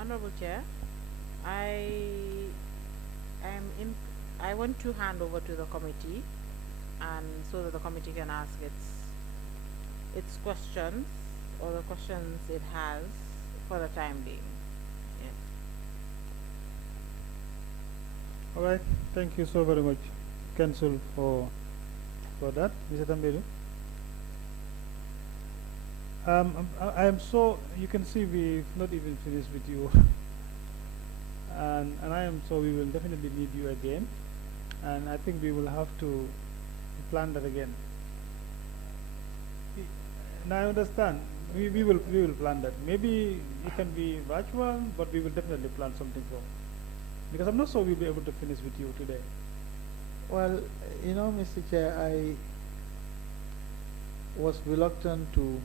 Honorable Chair, I am in. I want to hand over to the committee, and so that the committee can ask its questions or the questions it has for the time being. Yes. All right. Thank you so very much, Council, for that, Mr. Tambadou. I am so, you can see we've not even finished with you. And I am so we will definitely need you again. And I think we will have to plan that again. Now I understand. We will plan that. Maybe it can be virtual, but we will definitely plan something for. Because I'm not sure we'll be able to finish with you today. Well, Mr. Chair, I was reluctant to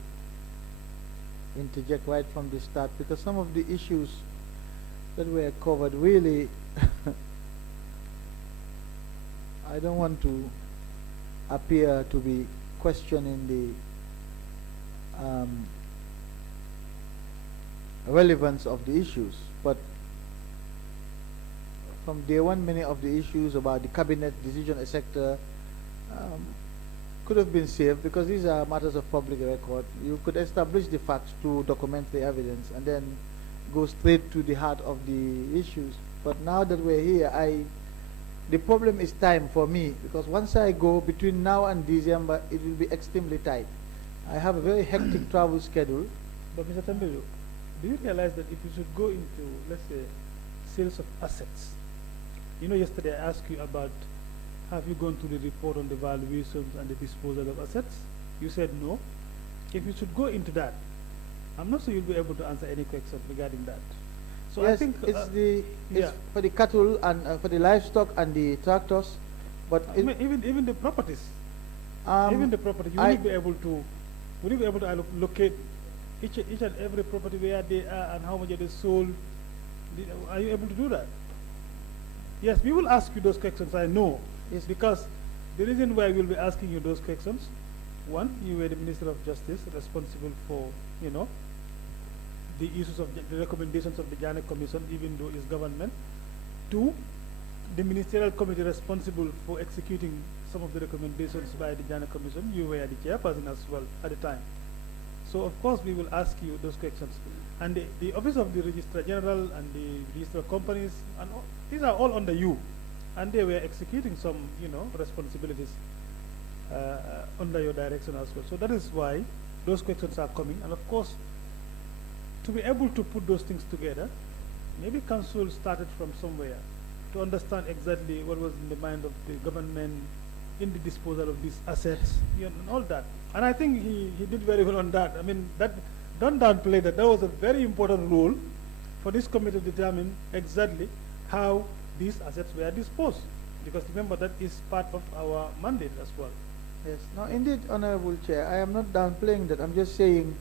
interject right from the start because some of the issues that were covered really, I don't want to appear to be questioning the relevance of the issues, but from day one, many of the issues about the cabinet decision, etc., could have been saved because these are matters of public record. You could establish the facts to document the evidence and then go straight to the heart of the issues. But now that we're here, the problem is time for me because once I go between now and December, it will be extremely tight. I have a very hectic travel schedule. But Mr. Tambelu, do you realize that if you should go into, let's say, sales of assets, yesterday I asked you about have you gone through the report on the valuations and the disposal of assets? You said no. If you should go into that, I'm not sure you'll be able to answer any questions regarding that. So yes, I think it's for the cattle and for the livestock and the tractors, but even the properties, even the property, you will you be able to locate each and every property where they are and how much they sold? Are you able to do that? Yes, we will ask you those questions. I know. Yes, because the reason why we'll be asking you those questions, one, you were the Minister of Justice, responsible for, the issues of the recommendations of the Janneh Commission, even though it's government. Two, the ministerial committee responsible for executing some of the recommendations by the Janneh Commission. You were the chairperson as well at the time. So of course we will ask you those questions. And the Office of the Registrar General and the Register of Companies, and these are all under you. And they were executing some, responsibilities under your direction as well. So that is why those questions are coming. And of course, to be able to put those things together, maybe Council started from somewhere to understand exactly what was in the mind of the government in the disposal of these assets, and all that. And I think he did very well on that. I mean, don't downplay that. That was a very important role for this committee to determine exactly how these assets were disposed. Because remember, that is part of our mandate as well. Yes, no, indeed, Honorable Chair, I am not downplaying that. I'm just saying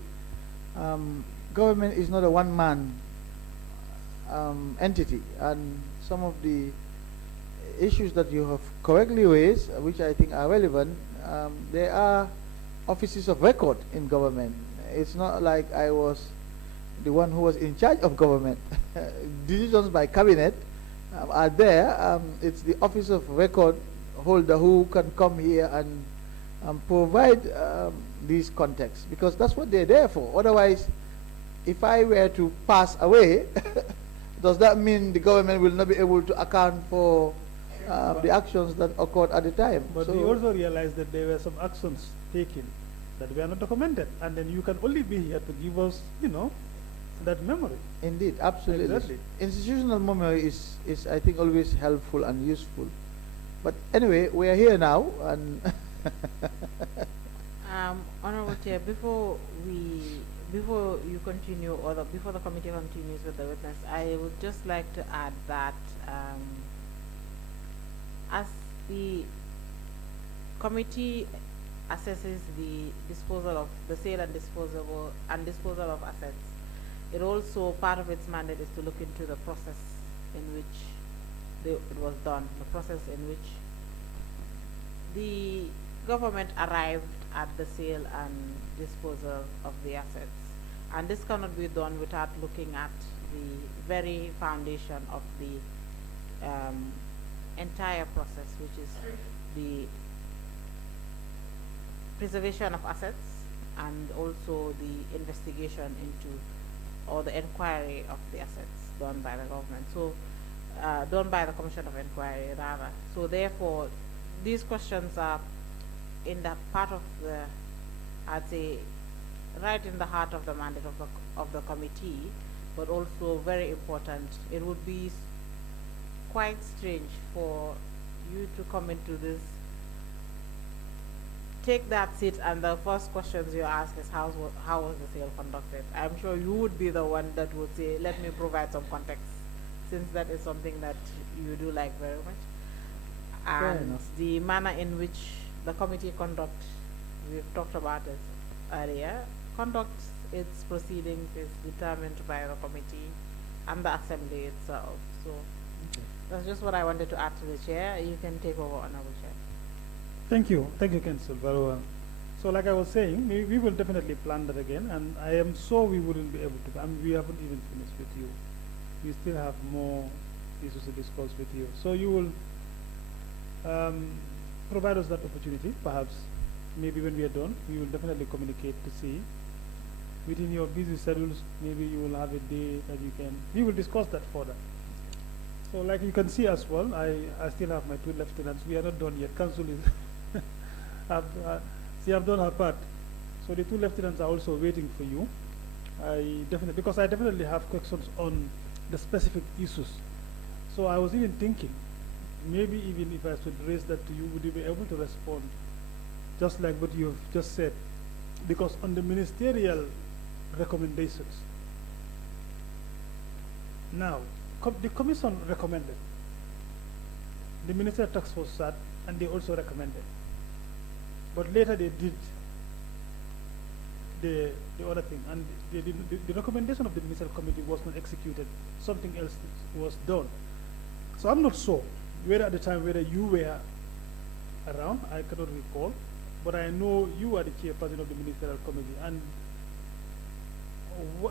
government is not a one-man entity, and some of the issues that you have correctly raised, which I think are relevant, there are offices of record in government. It's not like I was the one who was in charge of government. Decisions by cabinet are there. It's the office of record holder who can come here and provide these contexts, because that's what they're there for. Otherwise, if I were to pass away, does that mean the government will not be able to account for the actions that occurred at the time? But we also realized that there were some actions taken that were not documented, and then you can only be here to give us, that memory. Indeed, absolutely. Exactly. Institutional memory is I think always helpful and useful. But anyway, we are here now, and Honorable Chair, before you continue, or before the committee continues with the witness, I would just like to add that as the committee assesses the sale and disposal of assets, it also, part of its mandate is to look into the process in which it was done, the process in which the government arrived at the sale and disposal of the assets. And this cannot be done without looking at the very foundation of the entire process, which is the preservation of assets and also the investigation into or the inquiry of the assets done by the government. So, done by the Commission of Inquiry, rather. So, therefore, these questions are in the part of the, I'd say, right in the heart of the mandate of the committee, but also very important. It would be quite strange for you to come into this, take that seat, and the first questions you ask is how was the sale conducted? I'm sure you would be the one that would say, let me provide some context, since that is something that you do like very much. And the manner in which the committee conducts, we've talked about it earlier, conducts its proceedings is determined by the committee and the assembly itself. So that's just what I wanted to add to the chair. You can take over, Honorable Chair. Thank you, Council. Very well. So, like I was saying, we will definitely plan that again, and I am sure we wouldn't be able to. I mean, we haven't even finished with you. We still have more issues to discuss with you. So you will provide us that opportunity. Perhaps, maybe when we are done, we will definitely communicate to see. Within your busy schedules, maybe you will have a day that you can. We will discuss that further. So, like you can see as well, I still have my 2 lieutenants. We are not done yet. Council is. She have done her part. So the 2 lieutenants are also waiting for you. Because I definitely have questions on the specific issues. So I was even thinking, maybe even if I should raise that to you, would you be able to respond just like what you've just said? Because on the ministerial recommendations, now, the commission recommended. The ministerial task force sat and they also recommended. But later they did the other thing, and the recommendation of the ministerial committee was not executed. Something else was done. So I'm not sure whether at the time whether you were around. I cannot recall, but I know you are the chairperson of the ministerial committee, and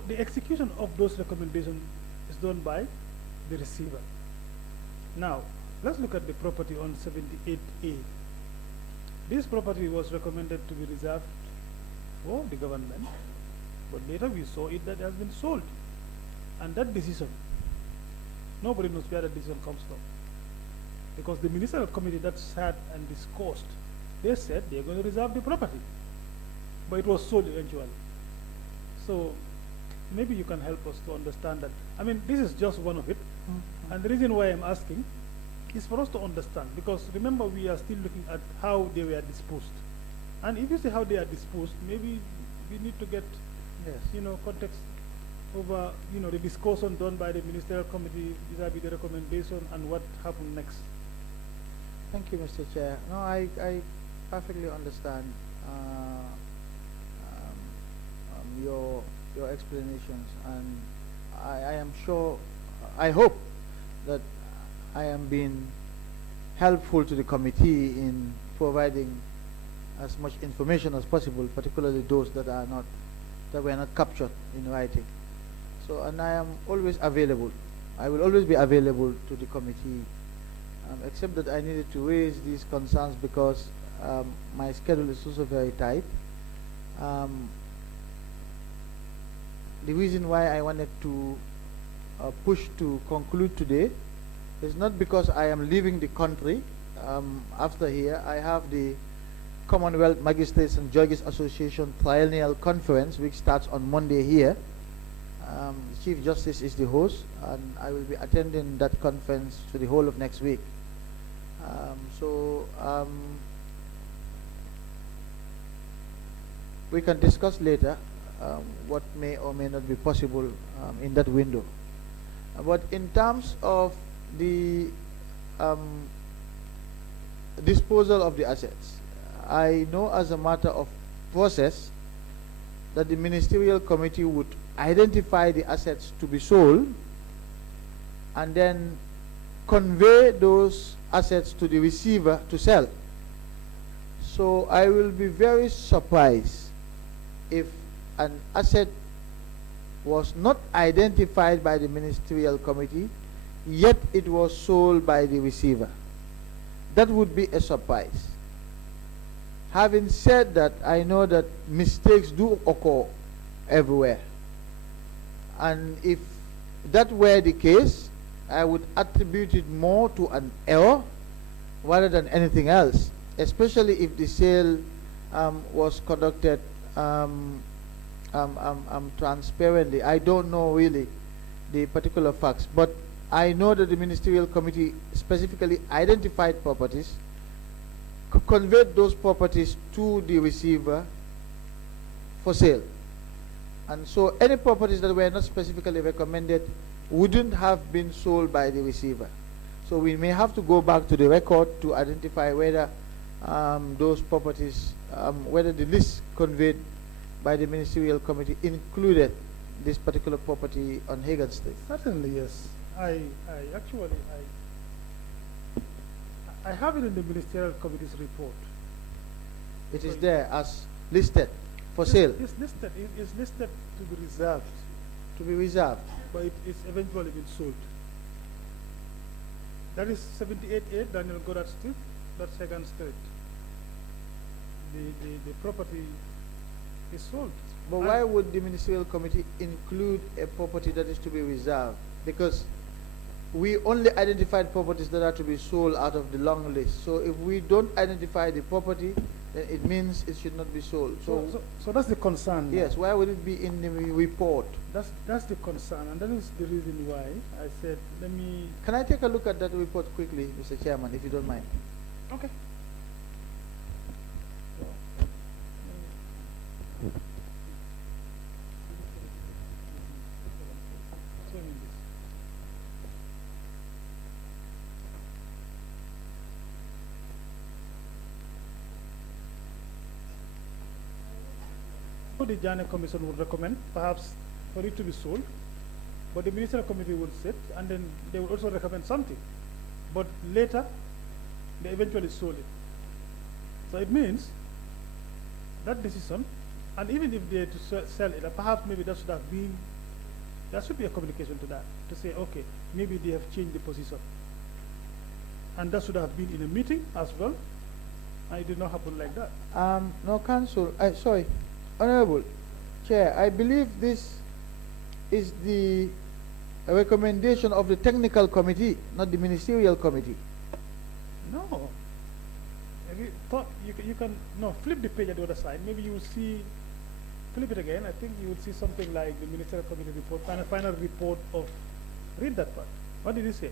the execution of those recommendations is done by the receiver. Now, let's look at the property on 78A. This property was recommended to be reserved for the government, but later we saw it that it has been sold. And that decision, nobody knows where that decision comes from. Because the ministerial committee that sat and discussed, they said they're going to reserve the property. But it was sold eventually. So maybe you can help us to understand that. I mean, this is just one of it. And the reason why I'm asking is for us to understand, because remember we are still looking at how they were disposed. And if you see how they are disposed, maybe we need to get, context over, the discussion done by the ministerial committee vis-a-vis the recommendation and what happened next. Thank you, Mr. Chair. No, I perfectly understand your explanations, and I am sure, I hope that I am being helpful to the committee in providing as much information as possible, particularly those that were not captured in writing. So, and I am always available. I will always be available to the committee, except that I needed to raise these concerns because my schedule is also very tight. The reason why I wanted to push to conclude today is not because I am leaving the country. After here, I have the Commonwealth Magistrates and Judges Association Triennial Conference, which starts on Monday here. The Chief Justice is the host, and I will be attending that conference for the whole of next week. We can discuss later what may or may not be possible in that window. But in terms of the disposal of the assets, I know as a matter of process that the ministerial committee would identify the assets to be sold and then convey those assets to the receiver to sell. So I will be very surprised if an asset was not identified by the ministerial committee, yet it was sold by the receiver. That would be a surprise. Having said that, I know that mistakes do occur everywhere. And if that were the case, I would attribute it more to an error rather than anything else, especially if the sale was conducted transparently. I don't know really the particular facts, but I know that the ministerial committee specifically identified properties, conveyed those properties to the receiver for sale. And so any properties that were not specifically recommended wouldn't have been sold by the receiver. So we may have to go back to the record to identify whether those properties, whether the list conveyed by the ministerial committee included this particular property on Hagan Street. Certainly, yes. I have it in the ministerial committee's report. It is there as listed for sale. It's listed. It's listed to be reserved. To be reserved. But it's eventually been sold. That is 78A Daniel Goddard Street. That's Hagan Street. The property is sold. But why would the ministerial committee include a property that is to be reserved? Because we only identified properties that are to be sold out of the long list. So if we don't identify the property, then it means it should not be sold. So that's the concern. Yes, why would it be in the report? That's the concern, and that is the reason why I said, let me... Can I take a look at that report quickly, Mr. Chairman, if you don't mind? Okay. The Janneh Commission would recommend perhaps for it to be sold, but the ministerial committee would sit and then they would also recommend something. But later, they eventually sold it. So it means that decision, and even if they to sell it, perhaps maybe there should be a communication to that, to say, okay, maybe they have changed the position. And that should have been in a meeting as well, and it did not happen like that. No, Council, sorry. Honorable Chair, I believe this is the recommendation of the technical committee, not the ministerial committee. No. Have you thought you can flip the page at the other side. Maybe you will see, flip it again. I think you will see something like the ministerial committee report, final report of, read that part. What did you say?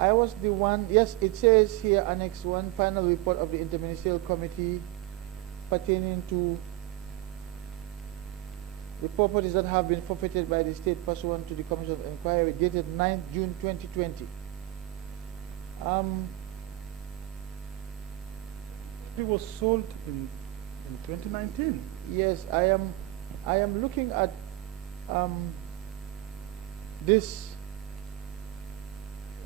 I was the one, yes, it says here, Annex 1, final report of the Interministerial Committee pertaining to the properties that have been forfeited by the state pursuant to the Commission of Inquiry dated 9th June 2020. It was sold in 2019. Yes, I am looking at this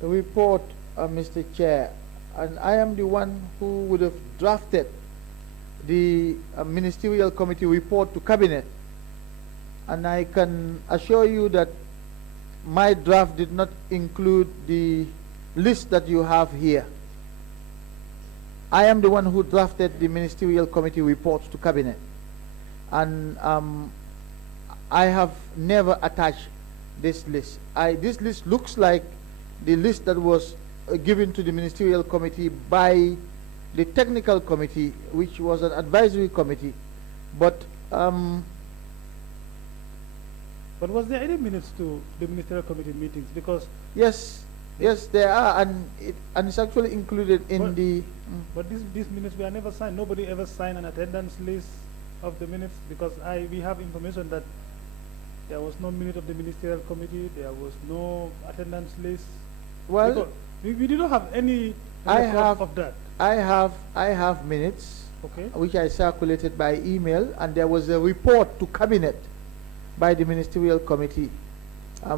report, Mr. Chair, and I am the one who would have drafted the ministerial committee report to cabinet, and I can assure you that my draft did not include the list that you have here. I am the one who drafted the ministerial committee report to cabinet, and I have never attached this list. This list looks like the list that was given to the ministerial committee by the technical committee, which was an advisory committee. But was there any minutes to the ministerial committee meetings? Because yes, there are, and it's actually included in the. But these minutes were never signed. Nobody ever signed an attendance list of the minutes, because we have information that there was no minute of the ministerial committee. There was no attendance list. Well, we did not have any record of that. I have minutes, okay, which I circulated by email, and there was a report to cabinet by the ministerial committee,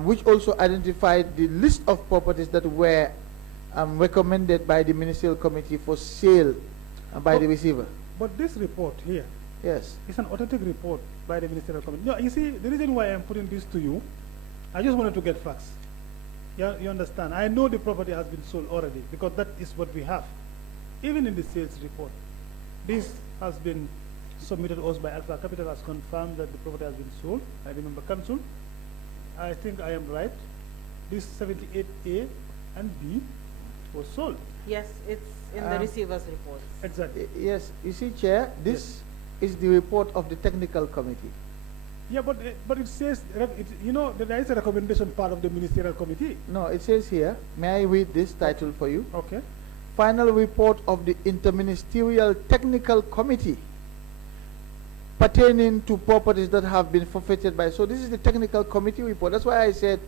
which also identified the list of properties that were recommended by the ministerial committee for sale by the receiver. But this report here, Yes. It's an authentic report by the Ministerial Committee. No, you see, the reason why I'm putting this to you, I just wanted to get facts. Yeah, you understand? I know the property has been sold already because that is what we have. Even in the sales report, this has been submitted to us by Alpha Capital, has confirmed that the property has been sold. I remember council. I think I am right. This 78A and B was sold. Yes, it's in the receiver's report. Exactly. Yes. You see, Chair, this is the report of the technical committee. Yeah, but it says, you know, there is a recommendation part of the ministerial committee. No, it says here, may I read this title for you? Okay. Final report of the Interministerial Technical Committee pertaining to properties that have been forfeited by. So this is the technical committee report. That's why I said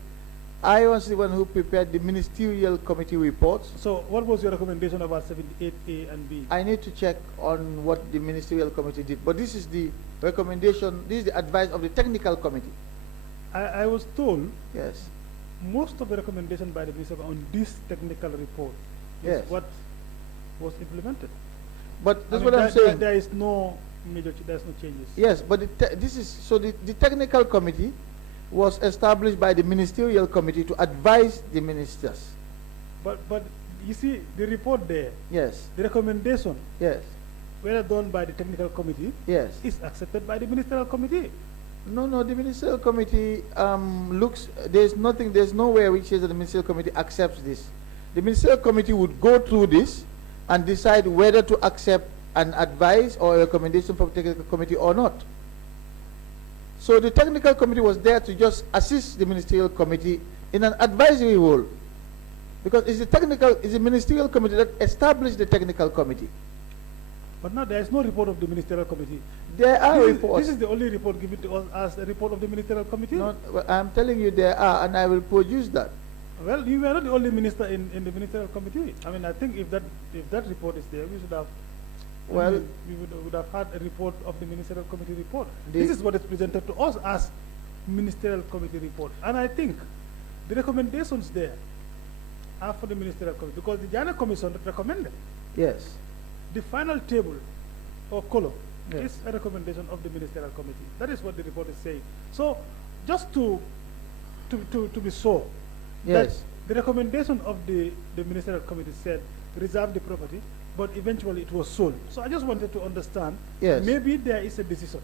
I was the one who prepared the ministerial committee reports. So what was your recommendation about 78A and B? I need to check on what the ministerial committee did. But this is the recommendation, this is the advice of the technical committee. I was told Yes. most of the recommendation by the minister on this technical report is Yes. what was implemented. But that's I mean, what I'm saying. There is no major, there's no changes. Yes, but this is, so the technical committee was established by the ministerial committee to advise the ministers. But you see, the report there, Yes, the recommendation, yes, whether done by the technical committee, yes. is accepted by the ministerial committee. No, the ministerial committee looks, there's nowhere which says that the ministerial committee accepts this. The ministerial committee would go through this and decide whether to accept an advice or a recommendation from the technical committee or not. So the technical committee was there to just assist the ministerial committee in an advisory role. Because it's the ministerial committee that established the technical committee. But now there is no report of the ministerial committee. There are reports. This is the only report given to us as a report of the ministerial committee. Well, I'm telling you there are, and I will produce that. Well, you were not the only minister in the ministerial committee. I mean, I think if that report is there, we should have. Well, we would have had a report of the ministerial committee report. The- This is what is presented to us as ministerial committee report, and I think the recommendations there are for the ministerial committee because the Janneh commission that recommended Yes. the final table or column Yes. is a recommendation of the ministerial committee. That is what the report is saying. So, just to be sure that Yes. the recommendation of the ministerial committee said reserve the property, but eventually it was sold. So I just wanted to understand, Yes. maybe there is a decision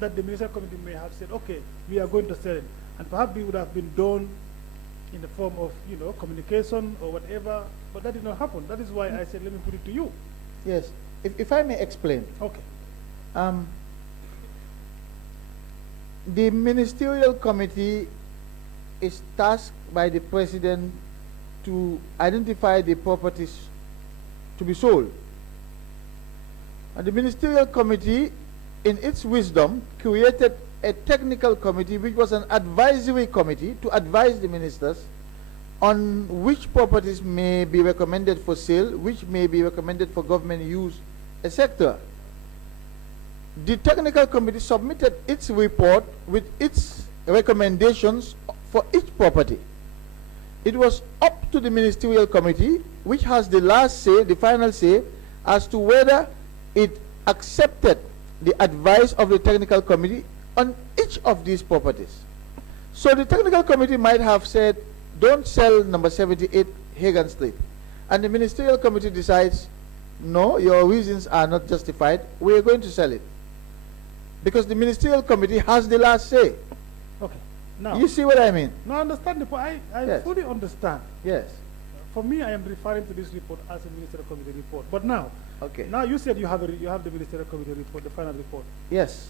that the ministerial committee may have said, okay, we are going to sell it. And perhaps it would have been done in the form of, you know, communication or whatever, but that did not happen. That is why I said, let me put it to you. Yes. If I may explain, Okay. the ministerial committee is tasked by the president to identify the properties to be sold. And the ministerial committee, in its wisdom, created a technical committee which was an advisory committee to advise the ministers on which properties may be recommended for sale, which may be recommended for government use, etc. The technical committee submitted its report with its recommendations for each property. It was up to the ministerial committee, which has the last say, the final say, as to whether it accepted the advice of the technical committee on each of these properties. So the technical committee might have said, don't sell number 78 Hagan Street. And the ministerial committee decides, no, your reasons are not justified, we are going to sell it. Because the ministerial committee has the last say. Okay. Now, You see what I mean? now understand the point. I Yes. fully understand. Yes. For me, I am referring to this report as a ministerial committee report. But now, Okay. now you said you have the ministerial committee report, the final report. Yes.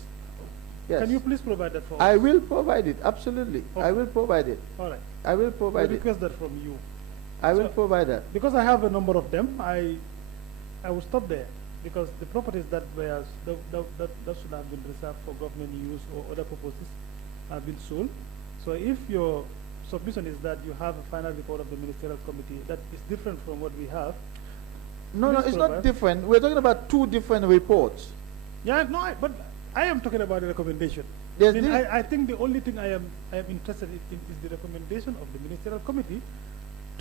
Yes. Can you please provide that for us? I will provide it, absolutely. I Okay. will provide it. All right. I will I provide it. request that from you. I will So- provide that. Because I have a number of them, I will stop there. Because the properties that should have been reserved for government use or other purposes have been sold. So if your submission is that you have a final report of the ministerial committee that is different from what we have, No, Please it's not provide. different. We're talking about two different reports. yeah, no, but I am talking about the recommendation. There's I, mean, this- I think the only thing I am interested in is the recommendation of the ministerial committee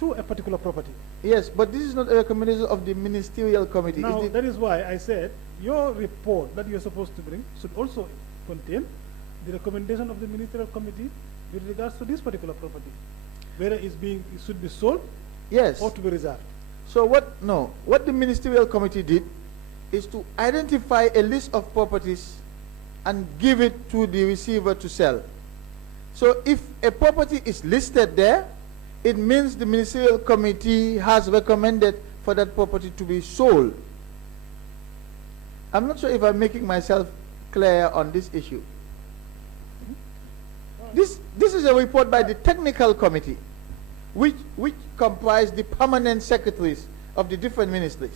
to a particular property. Yes, but this is not a recommendation of the ministerial committee. Now, that is why I said your report that you're supposed to bring should also contain the recommendation of the ministerial committee with regards to this particular property, whether it should be sold, yes, or to be reserved. So what the ministerial committee did is to identify a list of properties and give it to the receiver to sell. So if a property is listed there, it means the ministerial committee has recommended for that property to be sold. I'm not sure if I'm making myself clear on this issue. This is a report by the technical committee, which comprise the permanent secretaries of the different ministries.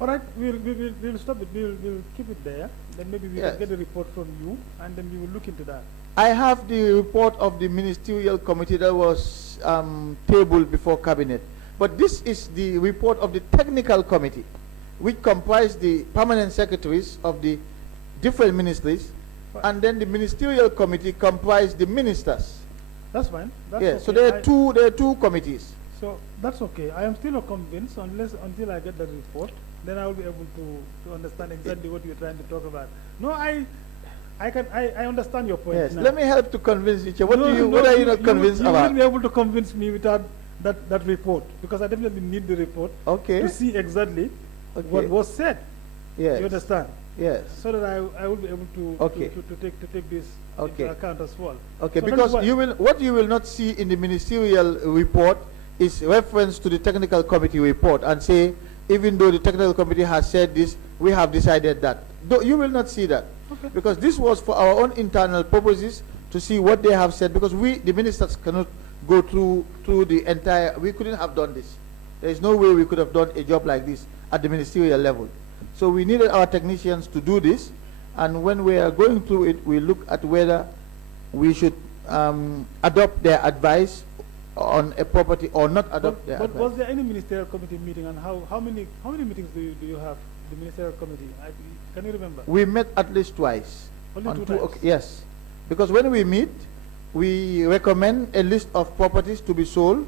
All right, we'll stop it. We'll keep it there. Then maybe we can get a report from you, and then we will look into that. I have the report of the ministerial committee that was tabled before cabinet. But this is the report of the technical committee, which comprise the permanent secretaries of the different ministries, and then the ministerial committee comprise the ministers. That's fine. That's yeah. Okay. So there are two committees. So that's okay. I am still not convinced until I get the report. Then I will be able to understand exactly what you're trying to talk about. No, I understand your point. Yes. Now. Let me help to convince you. What are you not convinced about? You wouldn't be able to convince me without that report, because I definitely need the report. Okay. To see exactly what was said. Yes. You understand? Yes. So that I will be able to take this into account as well. Okay, so because what you will not see in the ministerial report is reference to the technical committee report and say, even though the technical committee has said this, we have decided that. You will not see that. Okay. Because this was for our own internal purposes to see what they have said, because the ministers cannot go through the entire, we couldn't have done this. There is no way we could have done a job like this at the ministerial level. So we needed our technicians to do this, and when we are going through it, we look at whether we should adopt their advice on a property or not adopt their advice. But was there any ministerial committee meeting, and how many meetings do you have, the ministerial committee? Can you remember? We met at least twice. Only two times? Yes. Because when we meet, we recommend a list of properties to be sold.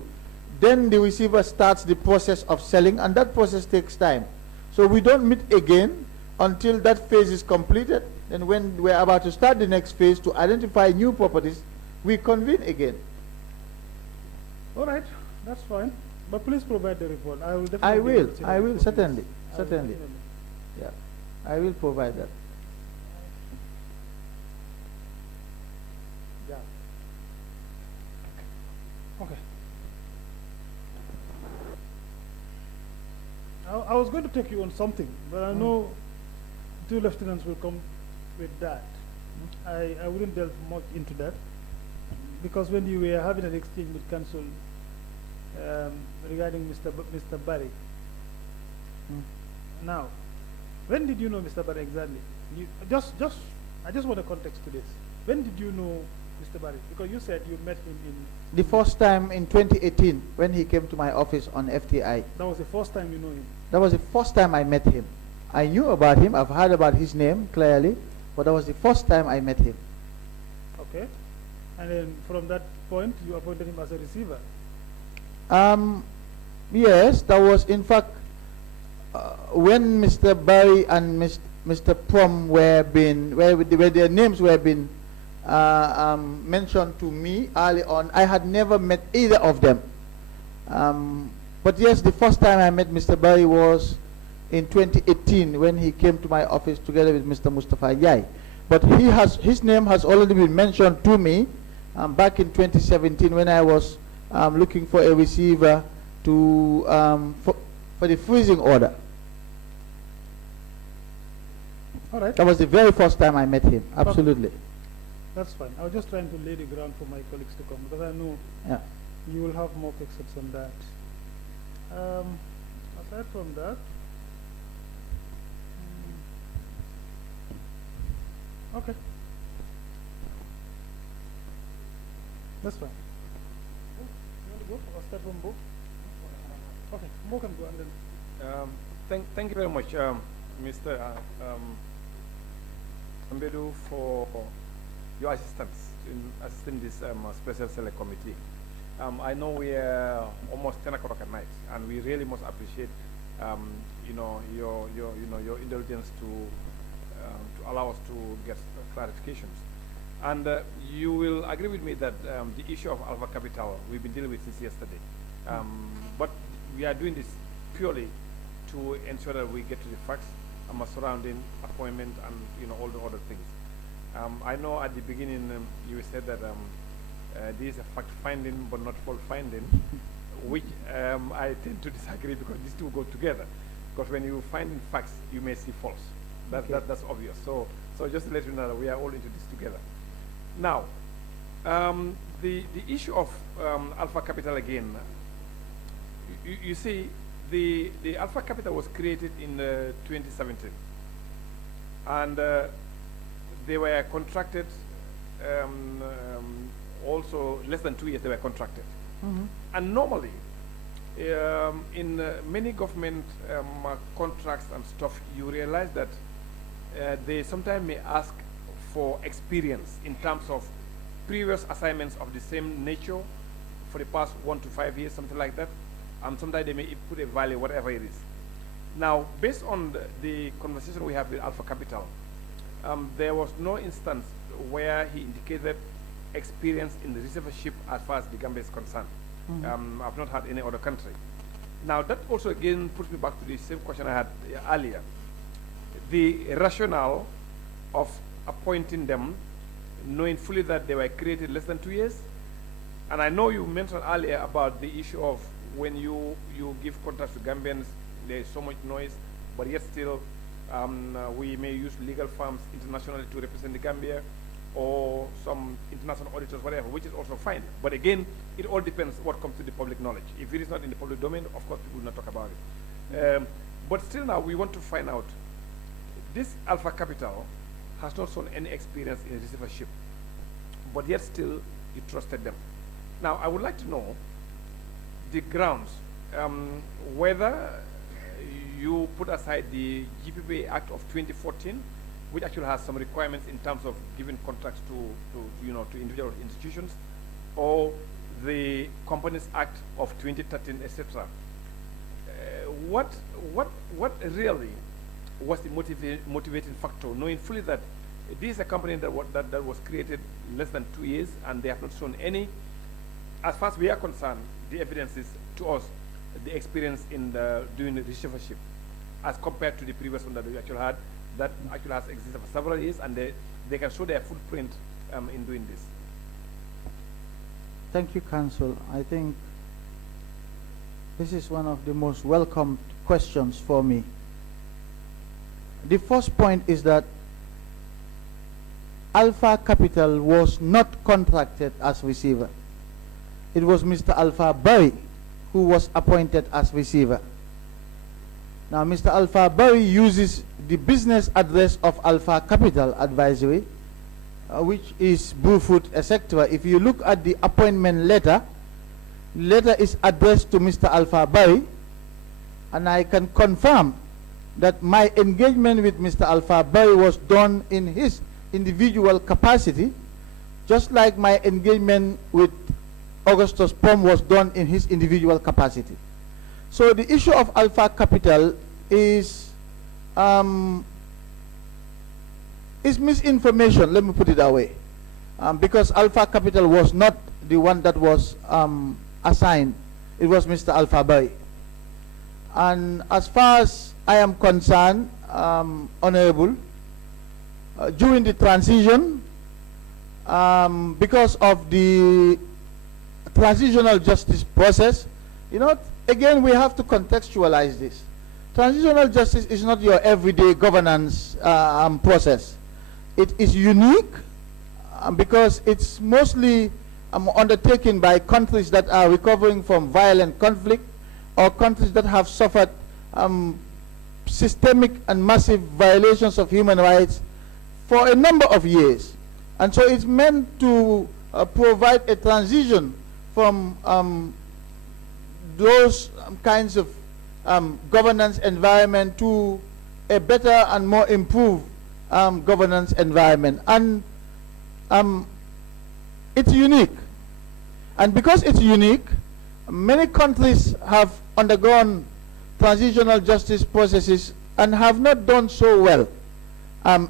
Then the receiver starts the process of selling, and that process takes time. So we don't meet again until that phase is completed. Then when we're about to start the next phase to identify new properties, we convene again. All right, that's fine. But please provide the report. I will definitely. I will certainly. Yeah, I will provide that. Yeah. Okay. I was going to take you on something, but I know two lieutenants will come with that. I wouldn't delve much into that, because when you were having an exchange with council regarding Mr. Barry. Now, when did you know Mr. Barry exactly? I just want a context to this. When did you know Mr. Barry? Because you said you met him in... The first time in 2018 when he came to my office on FTI. That was the first time you know him? That was the first time I met him. I knew about him, I've heard about his name clearly, but that was the first time I met him. Okay. And then from that point, you appointed him as a receiver? Yes, that was in fact when Mr. Barry and Mr. Prom where their names were being mentioned to me early on. I had never met either of them. But yes, the first time I met Mr. Barry was in 2018 when he came to my office together with Mr. Mustafa Yai. But his name has already been mentioned to me back in 2017 when I was looking for a receiver for the freezing order. All right. That was the very first time I met him. Absolutely. That's fine. I was just trying to lay the ground for my colleagues to come, because I know you will have more excerpts on that. Aside from that, okay, that's fine. You want to go or start from Bo? Okay, Bo can go, and then. Thank you very much, Mr. Tambadou, for your assistance in assisting this special select committee. I know we are almost 10 o'clock at night, and we really must appreciate, your indulgence to allow us to get clarifications. And you will agree with me that the issue of Alpha Capital we've been dealing with since yesterday. But we are doing this purely to ensure that we get to the facts surrounding appointment and all the other things. I know at the beginning you said that this is a fact finding but not fault finding, which I tend to disagree because these two go together. Because when you find in facts, you may see false. That's obvious. So just to let you know that we are all into this together. Now, the issue of Alpha Capital again. You see, the Alpha Capital was created in 2017, and they were contracted. Also, less than 2 years they were contracted. And normally, in many government contracts and stuff, you realize that they sometimes may ask for experience in terms of previous assignments of the same nature for the past 1 to 5 years, something like that. And sometimes they may put a value, whatever it is. Now, based on the conversation we have with Alpha Capital, there was no instance where he indicated experience in the receivership as far as the Gambia is concerned. I've not had any other country. Now, that also again puts me back to the same question I had earlier. The rationale of appointing them, knowing fully that they were created less than 2 years. And I know you mentioned earlier about the issue of when you give contracts to Gambians, there is so much noise, but yet still we may use legal firms internationally to represent the Gambia, or some international auditors, whatever, which is also fine. But again, it all depends what comes to the public knowledge. If it is not in the public domain, of course, people will not talk about it. But still now, we want to find out, this Alpha Capital has not shown any experience in receivership, but yet still, you trusted them. Now, I would like to know the grounds, whether you put aside the GPPA Act of 2014, which actually has some requirements in terms of giving contracts to individual institutions, or the Companies Act of 2013, etc. What really was the motivating factor, knowing fully that this is a company that was created less than 2 years and they have not shown any, as far as we are concerned, the evidence is to us the experience in doing the receivership as compared to the previous one that we actually had, that actually has existed for several years, and they can show their footprint in doing this. Thank you, Council. I think this is one of the most welcomed questions for me. The first point is that Alpha Capital was not contracted as receiver. It was Mr. Alpha Barry who was appointed as receiver. Now, Mr. Alpha Barry uses the business address of Alpha Capital Advisory, which is Brewfoot, etc. If you look at the appointment letter, letter is addressed to Mr. Alpha Barry, and I can confirm that my engagement with Mr. Alpha Barry was done in his individual capacity, just like my engagement with Augustus Pom was done in his individual capacity. So the issue of Alpha Capital is misinformation, let me put it that way, because Alpha Capital was not the one that was assigned. It was Mr. Alpha Barry. And as far as I am concerned, Honorable, during the transition, because of the transitional justice process, again, we have to contextualize this. Transitional justice is not your everyday governance process. It is unique because it's mostly undertaken by countries that are recovering from violent conflict, or countries that have suffered systemic and massive violations of human rights for a number of years. And so it's meant to provide a transition from those kinds of governance environment to a better and more improved governance environment. And it's unique. And because it's unique, many countries have undergone transitional justice processes and have not done so well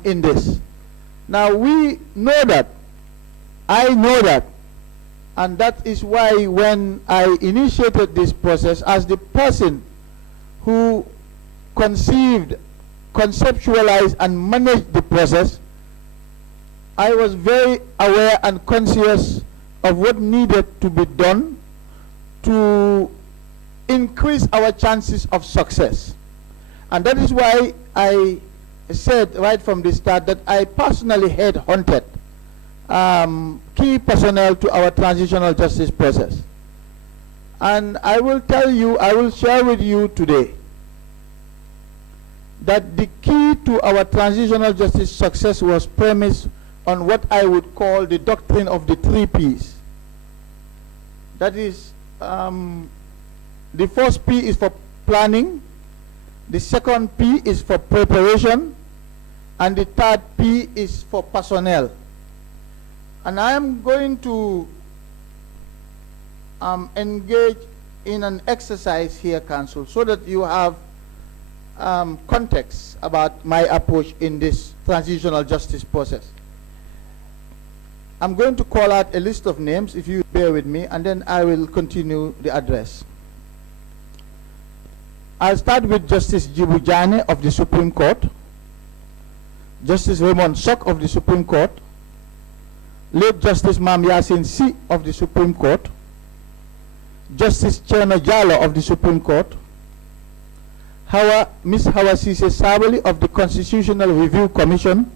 in this. Now we know that, I know that, and that is why when I initiated this process as the person who conceived, conceptualized and managed the process, I was very aware and conscious of what needed to be done to increase our chances of success. And that is why I said right from the start that I personally headhunted key personnel to our transitional justice process. And I will tell you, I will share with you today that the key to our transitional justice success was premised on what I would call the doctrine of the 3 Ps. That is, the first P is for planning, the second P is for preparation, and the third P is for personnel. And I am going to engage in an exercise here, Council, so that you have context about my approach in this transitional justice process. I'm going to call out a list of names, if you bear with me, and then I will continue the address. I'll start with Justice Janneh of the Supreme Court, Justice Raymond Sok of the Supreme Court, late Justice Mam Yasin C of the Supreme Court, Justice Cherno Jallow of the Supreme Court, Miss Hawa Sise Sabali of the Constitutional Review Commission,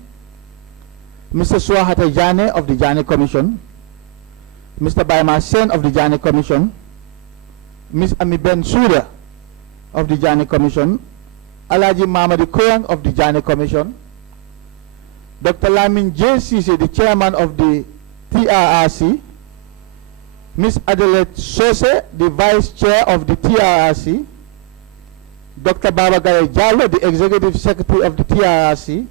Mr. Swahata Janneh of the Janneh Commission, Mr. Baima Sen of the Janneh Commission, Ms. Ami Ben Suda of the Janneh Commission, Alaji Mamadi Koyang of the Janneh Commission, Dr. Lamin J. Sise, the chairman of the TRRC, Ms. Adelaide Sose, the vice chair of the TRRC, Dr. Abubacarr Jallow, the executive secretary of the TRRC,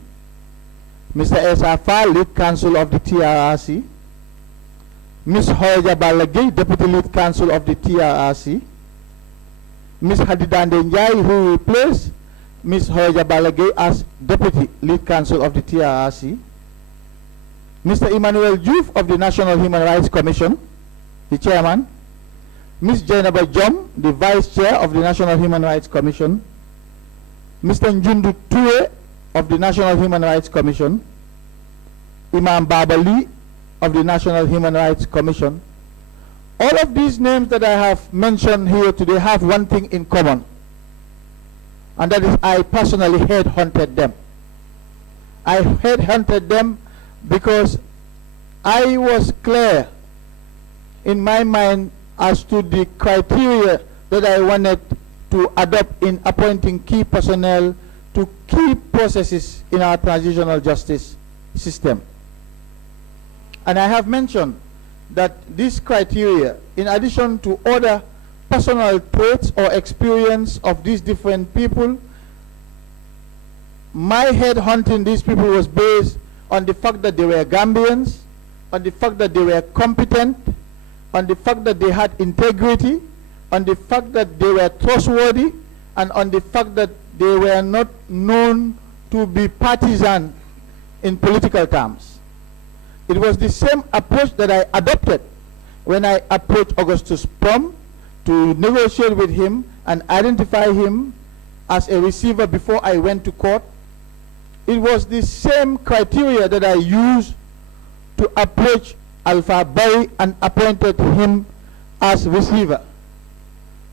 Mr. Esafar, lead counsel of the TRRC, Ms. Hoya Balagay, deputy lead counsel of the TRRC, Ms. Hadidande Njai, who replaced Ms. Hoya Balagay as deputy lead counsel of the TRRC, Mr. Emmanuel Juf of the National Human Rights Commission, the chairman, Ms. Jainaba Jom, the vice chair of the National Human Rights Commission, Mr. Njundu Ture of the National Human Rights Commission, Imam Babali of the National Human Rights Commission. All of these names that I have mentioned here today have one thing in common, and that is I personally headhunted them. I headhunted them because I was clear in my mind as to the criteria that I wanted to adopt in appointing key personnel to key processes in our transitional justice system. And I have mentioned that this criteria, in addition to other personal traits or experience of these different people, my headhunting these people was based on the fact that they were Gambians, on the fact that they were competent, on the fact that they had integrity, on the fact that they were trustworthy, and on the fact that they were not known to be partisan in political terms. It was the same approach that I adopted when I approached Augustus Prom to negotiate with him and identify him as a receiver before I went to court. It was the same criteria that I used to approach Alpha Bay and appointed him as receiver.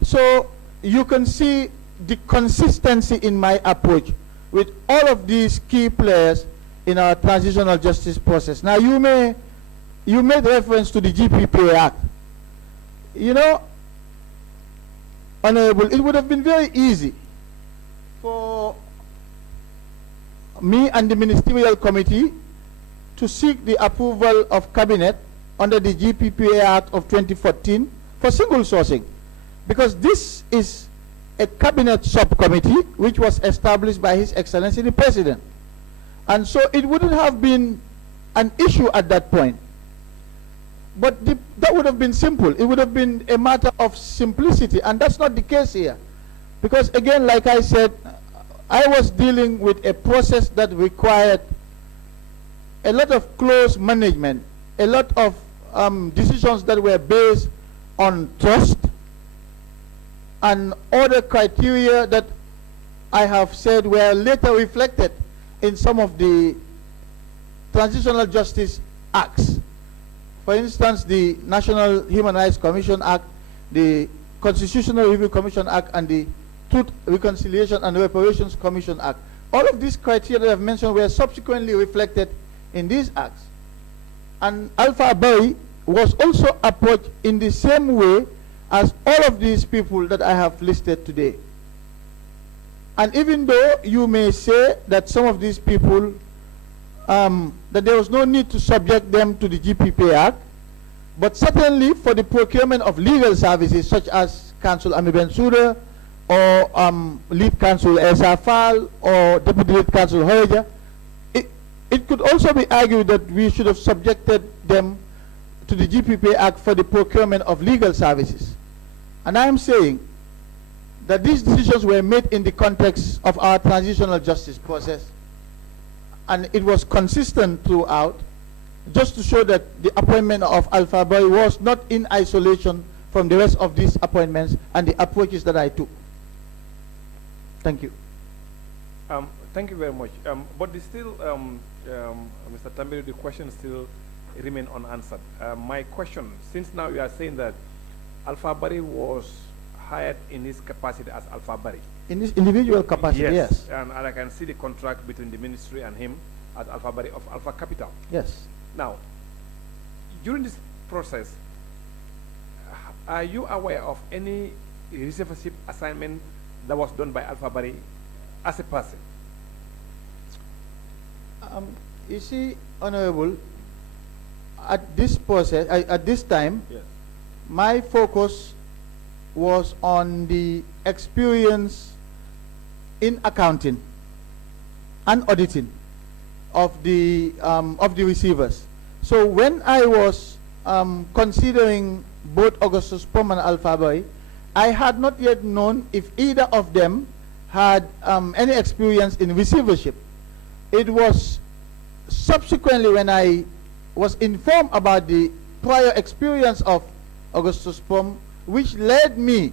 So you can see the consistency in my approach with all of these key players in our transitional justice process. Now you made reference to the GPPA Act. You know, Honorable, it would have been very easy for me and the Ministerial Committee to seek the approval of Cabinet under the GPPA Act of 2014 for single sourcing, because this is a Cabinet subcommittee which was established by His Excellency the President. And so it wouldn't have been an issue at that point. But that that would have been simple. It would have been a matter of simplicity, and that's not the case here. Because again, like I said, I was dealing with a process that required a lot of close management, a lot of decisions that were based on trust and other criteria that I have said were later reflected in some of the transitional justice acts. For instance, the National Human Rights Commission Act, the Constitutional Review Commission Act, and the Truth, Reconciliation and Reparations Commission Act. All of these criteria that I've mentioned were subsequently reflected in these acts. And Alpha Barry was also approached in the same way as all of these people that I have listed today. And even though you may say that some of these people, that there was no need to subject them to the GPP Act, but certainly for the procurement of legal services such as Counsel Ami Bensouda, or Lead Counsel Esa Fall, or Deputy Lead Counsel Horeja, it could also be argued that we should have subjected them to the GPP Act for the procurement of legal services. And I am saying that these decisions were made in the context of our transitional justice process, and it was consistent throughout, just to show that the appointment of Alpha Boy was not in isolation from the rest of these appointments and the approaches that I took. Thank you. Thank you very much. But still, Mr. Tambadou, the question still remain unanswered. My question, since now you are saying that Alpha Barry was hired in his capacity as Alpha Barry. In his individual capacity, yes. And I can see the contract between the ministry and him as Alpha Barry of Alpha Capital. Yes. Now, during this process, are you aware of any receivership assignment that was done by Alpha Barry as a person? You see, Honorable, at this process, at this time, yes, my focus was on the experience in accounting and auditing of the receivers. So when I was considering both Augustus Pom and Alpha Boy, I had not yet known if either of them had any experience in receivership. It was subsequently when I was informed about the prior experience of Augustus Pom, which led me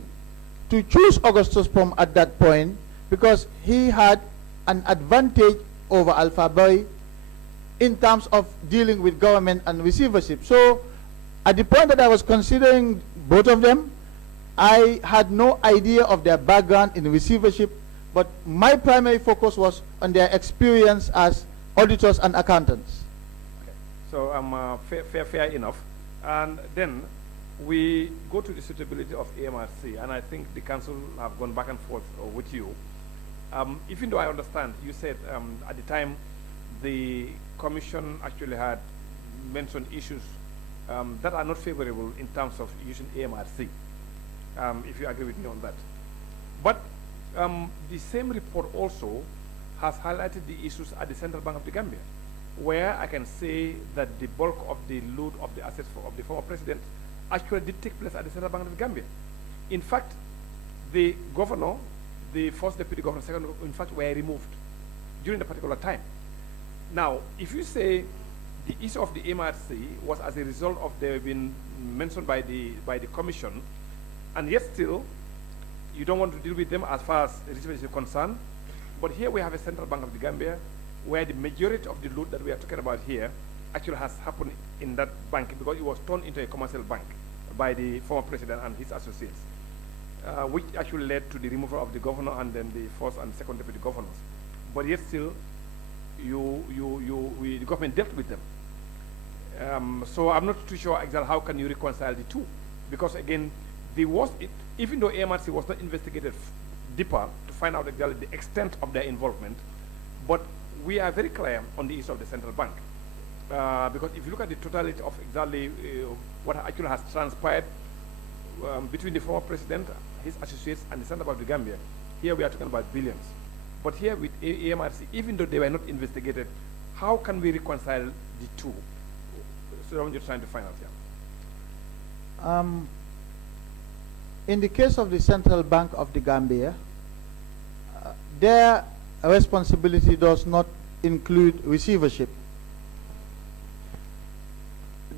to choose Augustus Pom at that point, because he had an advantage over Alpha Boy in terms of dealing with government and receivership. So at the point that I was considering both of them, I had no idea of their background in receivership, but my primary focus was on their experience as auditors and accountants. Okay. So fair enough. And then we go to the suitability of AMRC, and I think the council have gone back and forth with you. Even though I understand, you said at the time the commission actually had mentioned issues that are not favorable in terms of using AMRC, if you agree with me on that. But the same report also has highlighted the issues at the Central Bank of the Gambia, where I can say that the bulk of the loot of the assets of the former president actually did take place at the Central Bank of the Gambia. In fact, the governor, the first deputy governor, second, in fact, were removed during the particular time. Now, if you say the issue of the MRC was as a result of they been mentioned by the commission, and yet still you don't want to deal with them as far as receivership is concerned, but here we have a Central Bank of the Gambia where the majority of the loot that we are talking about here actually has happened in that bank, because it was turned into a commercial bank by the former president and his associates, which actually led to the removal of the governor and then the first and second deputy governors. But yet still, the government dealt with them. So I'm not too sure exactly how can you reconcile the two, because again, even though AMRC was not investigated deeper to find out exactly the extent of their involvement, but we are very clear on the issue of the central bank. Because if you look at the totality of exactly what actually has transpired between the former president, his associates, and the Central Bank of the Gambia, here we are talking about billions. But here with AMRC, even though they were not investigated, how can we reconcile the two? So I'm just trying to find out here. In the case of the Central Bank of the Gambia, their responsibility does not include receivership.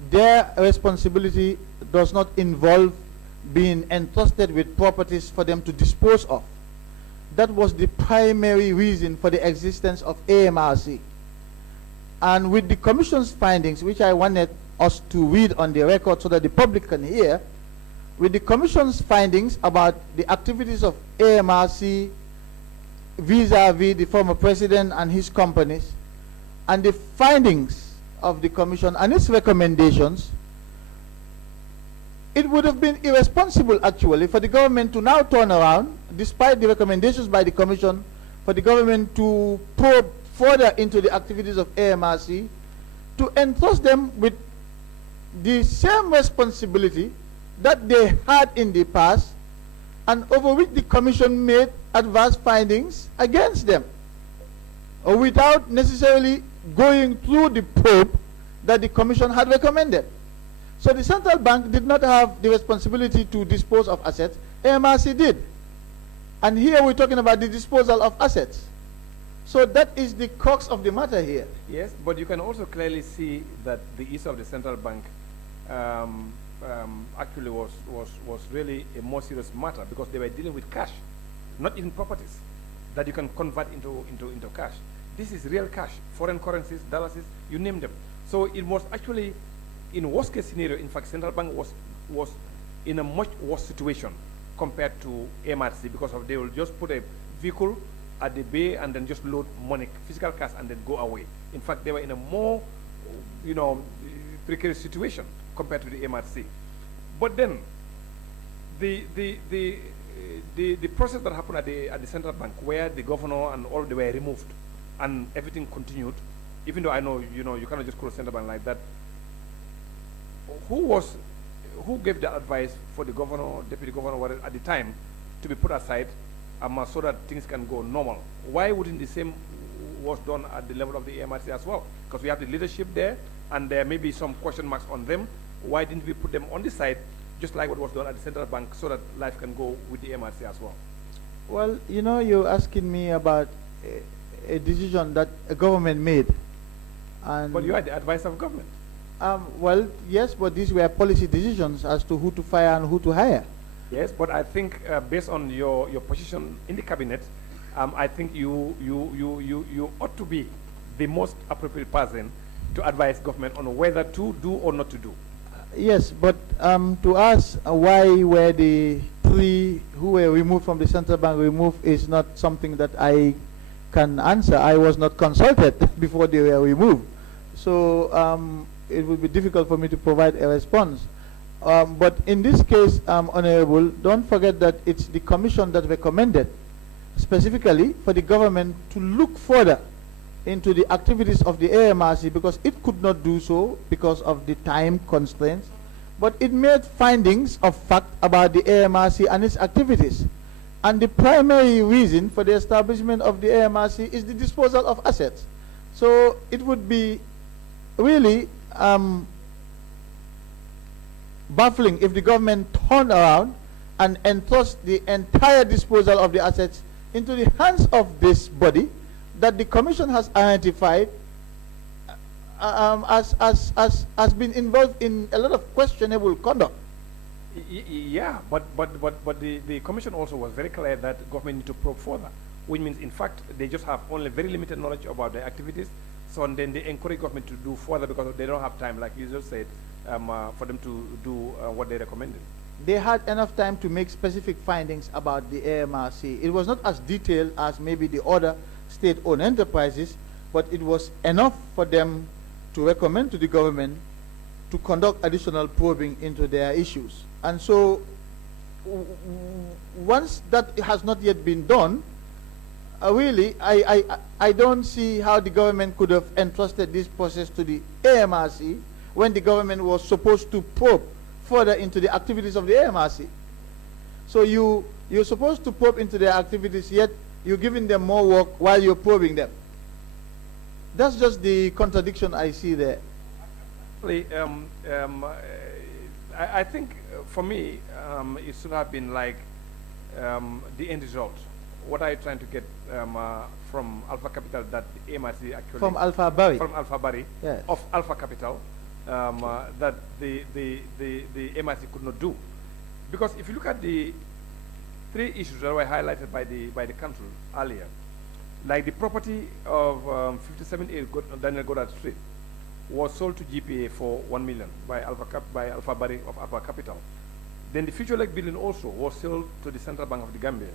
Their responsibility does not involve being entrusted with properties for them to dispose of. That was the primary reason for the existence of AMRC. And with the Commission's findings, which I wanted us to read on the record so that the public can hear, with the Commission's findings about the activities of AMRC vis-a-vis the former president and his companies, and the findings of the Commission and its recommendations, it would have been irresponsible actually for the government to now turn around, despite the recommendations by the Commission, for the government to probe further into the activities of AMRC, to entrust them with the same responsibility that they had in the past, and over which the Commission made adverse findings against them, or without necessarily going through the probe that the Commission had recommended. So the Central Bank did not have the responsibility to dispose of assets. AMRC did. And here we're talking about the disposal of assets. So that is the crux of the matter here. Yes, but you can also clearly see that the issue of the Central Bank actually was really a more serious matter, because they were dealing with cash, not even properties that you can convert into cash. This is real cash, foreign currencies, dollars, you name them. So it was actually, in worst case scenario, in fact, Central Bank was in a much worse situation compared to MRC, because they will just put a vehicle at the bay and then just load money, physical cash, and then go away. In fact, they were in a more, precarious situation compared to the MRC. But then, the process that happened at the Central Bank, where the governor and all they were removed, and everything continued, even though I know you cannot just close Central Bank like that. Who gave the advice for the governor, deputy governor, whatever, at the time, to be put aside, so that things can go normal? Why wouldn't the same was done at the level of the MRC as well? Because we have the leadership there, and there may be some question marks on them. Why didn't we put them on the side, just like what was done at the Central Bank, so that life can go with the MRC as well? Well, you're asking me about a decision that a government made. And but you are the advisor of government. Well, yes, but these were policy decisions as to who to fire and who to hire. Yes, but I think based on your position in the cabinet, I think you ought to be the most appropriate person to advise government on whether to do or not to do. Yes, but to ask why were the 3 who were removed from the Central Bank removed is not something that I can answer. I was not consulted before they were removed. So it would be difficult for me to provide a response. But in this case, Honorable, don't forget that it's the Commission that recommended specifically for the government to look further into the activities of the AMRC, because it could not do so because of the time constraints. But it made findings of fact about the AMRC and its activities. And the primary reason for the establishment of the AMRC is the disposal of assets. So it would be really baffling if the government turned around and entrust the entire disposal of the assets into the hands of this body that the Commission has identified as being involved in a lot of questionable conduct. Yeah, but the Commission also was very clear that government need to probe further, which means in fact they just have only very limited knowledge about their activities. So and then they encourage government to do further because they don't have time, like you just said, for them to do what they recommended. They had enough time to make specific findings about the AMRC. It was not as detailed as maybe the other state-owned enterprises, but it was enough for them to recommend to the government to conduct additional probing into their issues. And so once that has not yet been done, really, I don't see how the government could have entrusted this process to the AMRC when the government was supposed to probe further into the activities of the AMRC. So you're supposed to probe into their activities, yet you're giving them more work while you're probing them. That's just the contradiction I see there. Actually, I think for me, it should have been like the end result. What are you trying to get from Alpha Capital that the AMRC actually... From Alpha Bari. From Alpha Bari, yes. Of Alpha Capital, that the MRC could not do. Because if you look at the three issues that were highlighted by the council earlier, like the property of 57A Daniel Goddard Street was sold to GPA for 1 million by Alpha Bari of Alpha Capital. Then the Future Lake building also was sold to the Central Bank of the Gambia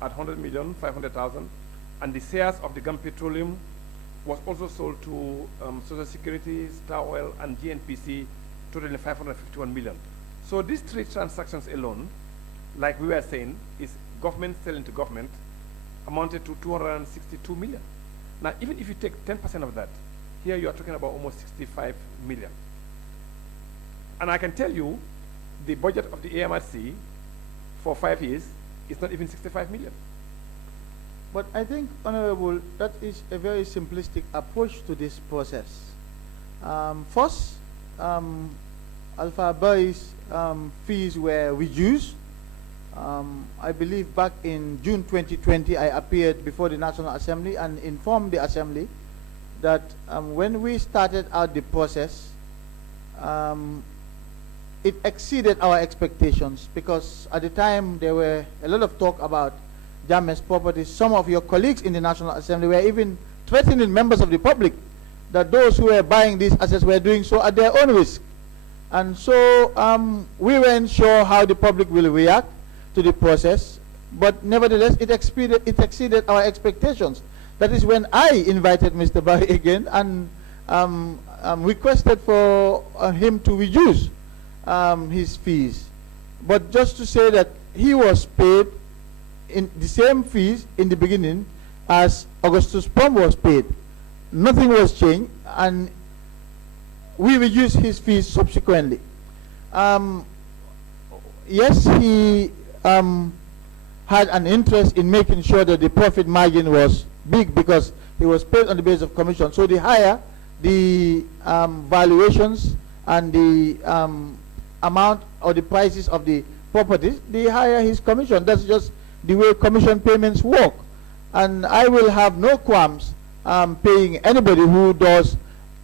at 100,500,000, and the shares of the Gambia Petroleum was also sold to Social Security, Star Oil, and GNPC, totaling 551 million. So these three transactions alone, like we were saying, is government selling to government, amounted to 262 million. Now, even if you take 10% of that, here you are talking about almost 65 million. And I can tell you, the budget of the AMRC for 5 years is not even 65 million. But I think, Honorable, that is a very simplistic approach to this process. First, Alpha Bari's fees were reduced. I believe back in June 2020, I appeared before the National Assembly and informed the Assembly that when we started out the process, it exceeded our expectations, because at the time there were a lot of talk about Janneh's properties. Some of your colleagues in the National Assembly were even threatening members of the public that those who were buying these assets were doing so at their own risk. And so we weren't sure how the public will react to the process, but nevertheless it exceeded our expectations. That is when I invited Mr. Bari again and requested for him to reduce his fees. But just to say that he was paid in the same fees in the beginning as Augustus Prom was paid. Nothing was changed, and we reduced his fees subsequently. Yes, he had an interest in making sure that the profit margin was big, because he was paid on the basis of commission. So the higher the valuations and the amount or the prices of the properties, the higher his commission. That's just the way commission payments work. And I will have no qualms paying anybody who does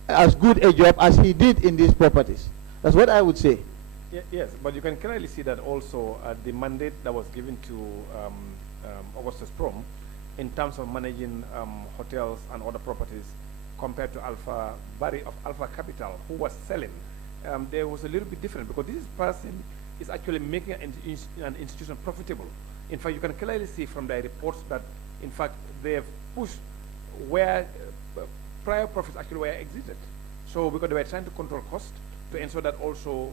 as good a job as he did in these properties. That's what I would say. Yes, but you can clearly see that also the mandate that was given to Augustus Prom in terms of managing hotels and other properties compared to Alpha Bari of Alpha Capital, who was selling, there was a little bit different, because this person is actually making an institution profitable. In fact, you can clearly see from the reports that, in fact, they have pushed where prior profits actually were exited. So because they were trying to control cost to ensure that also,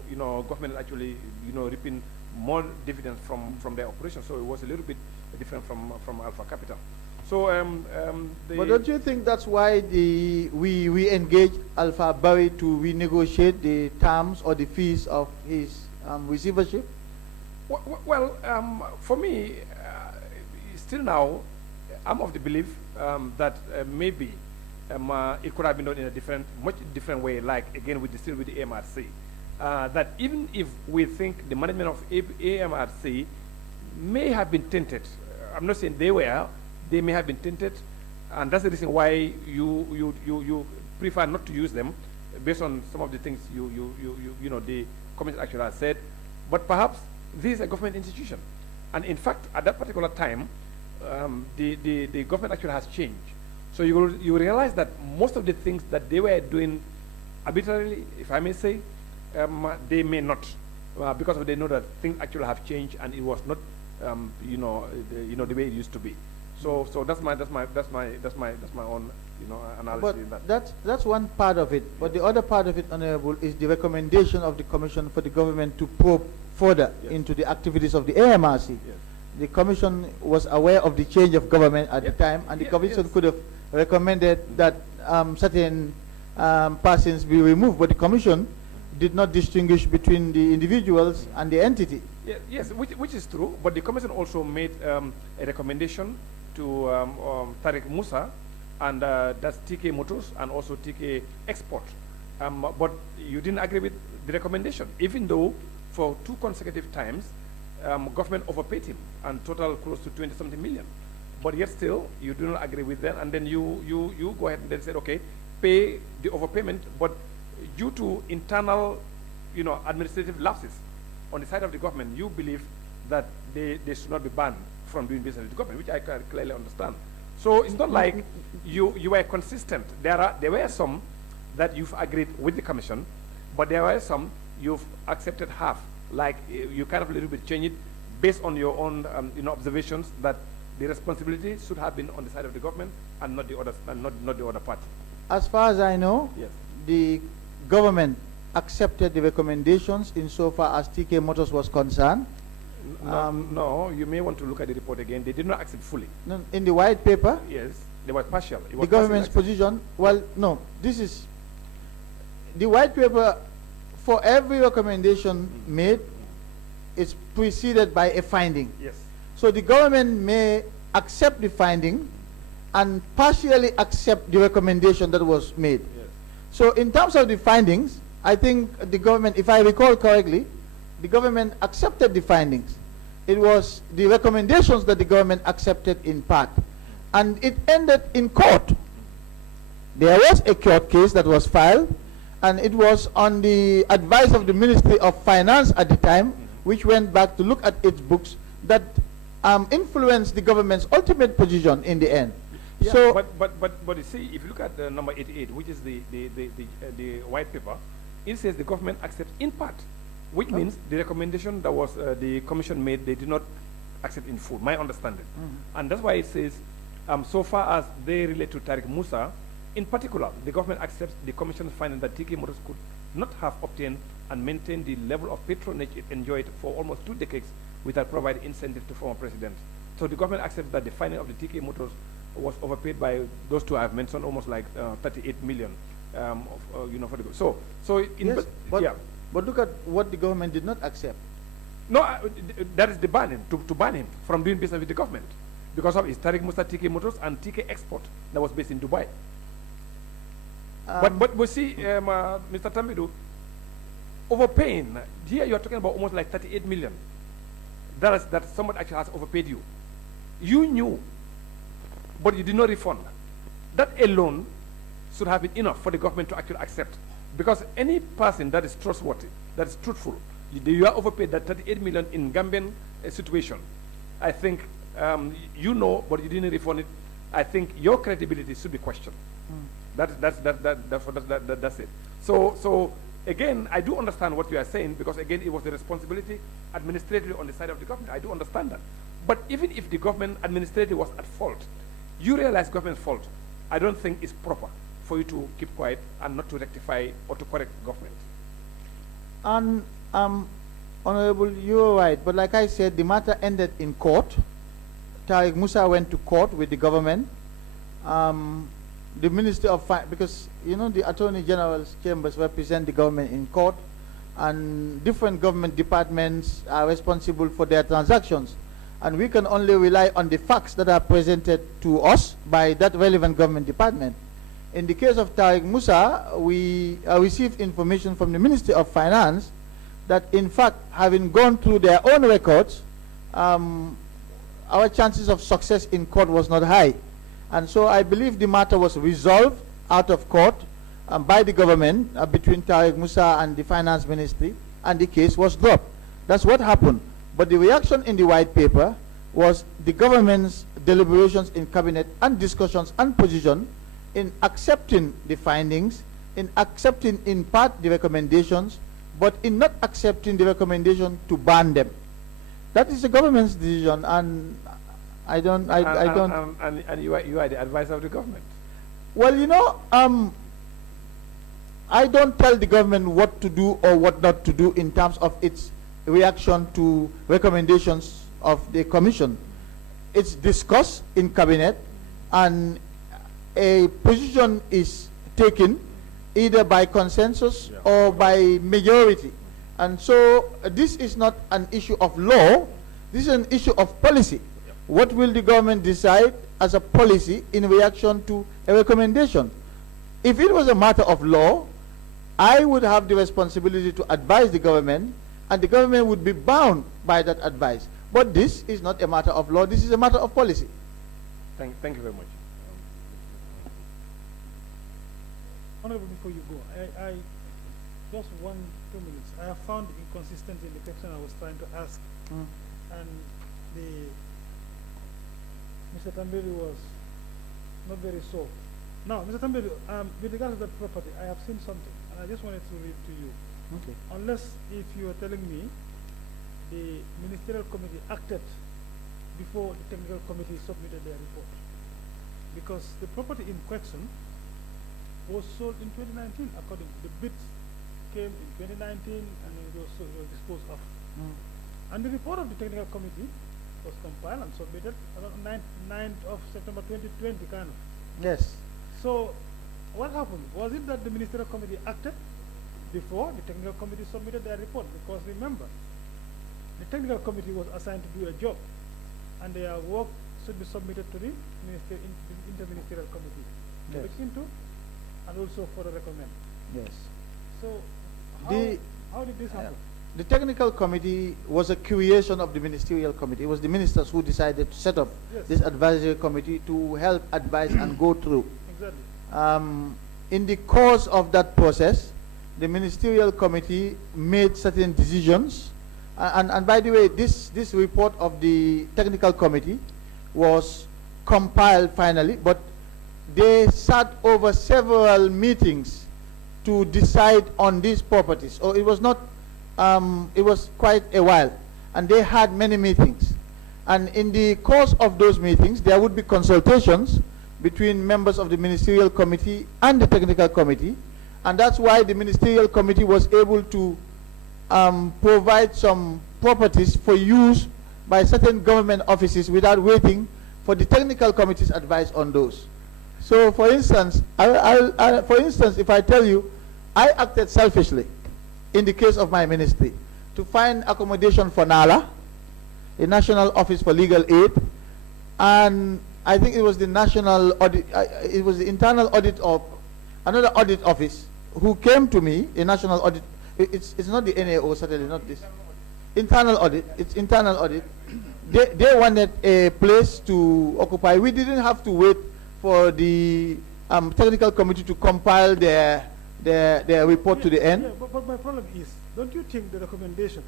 government is actually, reaping more dividends from their operations. So it was a little bit different from Alpha Capital. So, but don't you think that's why we engaged Alpha Bari to renegotiate the terms or the fees of his receivership? Well, for me, still now, I'm of the belief that maybe it could have been done in a much different way, like, again, still with the AMRC. That even if we think the management of AMRC may have been tainted, I'm not saying they may have been tainted, and that's the reason why you prefer not to use them, based on some of the things the commission actually has said. But perhaps this is a government institution, and in fact, at that particular time, the government actually has changed. So you realize that most of the things that they were doing arbitrarily, if I may say, they may not, because they know that things actually have changed, and it was not, the way it used to be. So that's my own analysis. But that's one part of it. But the other part of it, Honorable, is the recommendation of the Commission for the government to probe further into the activities of the AMRC. Yes. The Commission was aware of the change of government at the time, and the Commission could have recommended that certain persons be removed, but the Commission did not distinguish between the individuals and the entity. Yes, which is true, but the Commission also made a recommendation to Tariq Musa, and that's TK Motors and also TK Export. But you didn't agree with the recommendation, even though for 2 consecutive times, government overpaid him and total close to 20-something million. But yet still, you do not agree with them, and then you go ahead and then say, okay, pay the overpayment, but due to internal, administrative lapses on the side of the government, you believe that they should not be banned from doing business with the government, which I can clearly understand. So it's not like you were consistent. There were some that you've agreed with the commission, but there were some you've accepted half. Like you kind of a little bit change it based on your own observations that the responsibility should have been on the side of the government and not the other not the other party. As far as I know, Yes. the government accepted the recommendations insofar as TK Motors was concerned. No, you may want to look at the report again. They did not accept fully. No, in the white paper, Yes, they were partial. It the was government's partially position, well, no, this is the white paper. For every recommendation made, it's preceded by a finding. accepted. Yes. So the government may accept the finding and partially accept the recommendation that was made. Yes. So in terms of the findings, I think the government, if I recall correctly, the government accepted the findings. It was the recommendations that the government accepted in part. And it ended in court. There was a court case that was filed, and it was on the advice of the Ministry of Finance at the time, which went back to look at its books, that influenced the government's ultimate position in the end. Yeah, So, but you see, if you look at number 88, which is the white paper, it says the government accepts in part, which means the recommendation that was the commission made, they did not accept in full, my understanding. And that's why it says, so far as they relate to Tariq Musa, in particular, the government accepts the commission's finding that TK Motors could not have obtained and maintained the level of patronage it enjoyed for almost 2 decades without providing incentive to former presidents. So the government accepts that the finding of the TK Motors was overpaid by those two I have mentioned, almost like 38 million, for the so in yes, but, yeah. but look at what the government did not accept. No, that is the banning, to ban him from doing business with the government because of his Tariq Musa TK Motors and TK Export that was based in Dubai. But we see, Mr. Tambadou, overpaying, here you are talking about almost like 38 million. That someone actually has overpaid you. You knew, but you did not refund. That alone should have been enough for the government to actually accept. Because any person that is trustworthy, that is truthful, you are overpaid that 38 million in Gambian situation. I think you know, but you didn't refund it. I think your credibility should be questioned. That's it. So again, I do understand what you are saying because again, it was the responsibility administratively on the side of the government. I do understand that. But even if the government administratively was at fault, you realize government's fault. I don't think it's proper for you to keep quiet and not to rectify or to correct government. And Honorable, you're right. But like I said, the matter ended in court. Tariq Musa went to court with the government. The Ministry of Finance, because the Attorney General's chambers represent the government in court, and different government departments are responsible for their transactions, and we can only rely on the facts that are presented to us by that relevant government department. In the case of Tariq Musa, we received information from the Ministry of Finance that in fact, having gone through their own records, our chances of success in court was not high. And so I believe the matter was resolved out of court by the government between Tariq Musa and the Finance Ministry, and the case was dropped. That's what happened. But the reaction in the white paper was the government's deliberations in cabinet and discussions and position in accepting the findings, in accepting in part the recommendations, but in not accepting the recommendation to ban them. That is the government's decision, and I don't. And you are the advisor of the government. Well, I don't tell the government what to do or what not to do in terms of its reaction to recommendations of the commission. It's discussed in cabinet, and a position is taken either by consensus or by majority. And so this is not an issue of law, this is an issue of policy. What will the government decide as a policy in reaction to a recommendation? If it was a matter of law, I would have the responsibility to advise the government and the government would be bound by that advice. But this is not a matter of law, this is a matter of policy. Thank you very much. Honorable, before you go, I just 1-2 minutes. I have found inconsistency in the question I was trying to ask, and Mr. Tambadou was not very sure. Now, Mr. Tambadou, with regard to that property, I have seen something, and I just wanted to read to you. Okay. Unless if you are telling me the ministerial committee acted before the technical committee submitted their report, because the property in question was sold in 2019, according to the bids came in 2019 and it was disposed of. And the report of the technical committee was compiled and submitted on 9th of September 2020, kind of. Yes. So, what happened? Was it that the ministerial committee acted before the technical committee submitted their report? Because remember, the technical committee was assigned to do a job, and their work should be submitted to the interministerial committee to look into, and also for a recommend. Yes. So, how did this happen? The technical committee was a creation of the ministerial committee. It was the ministers who decided to set up this advisory committee to help advise and go through. Exactly. In the course of that process, the ministerial committee made certain decisions. And by the way, this report of the technical committee was compiled finally, but they sat over several meetings to decide on these properties. So it was not, it was quite a while. And they had many meetings. And in the course of those meetings, there would be consultations between members of the ministerial committee and the technical committee. And that's why the ministerial committee was able to provide some properties for use by certain government offices without waiting for the technical committee's advice on those. So, for instance, if I tell you, I acted selfishly in the case of my ministry to find accommodation for NALA, the National Office for Legal Aid, and I think it was the National Audit, it was the Internal Audit of another audit office who came to me, a National Audit. It's not the NAO, certainly not this. Internal Audit. It's Internal Audit. They wanted a place to occupy. We didn't have to wait for the technical committee to compile their report to the end. Yeah, but my problem is, don't you think the recommendation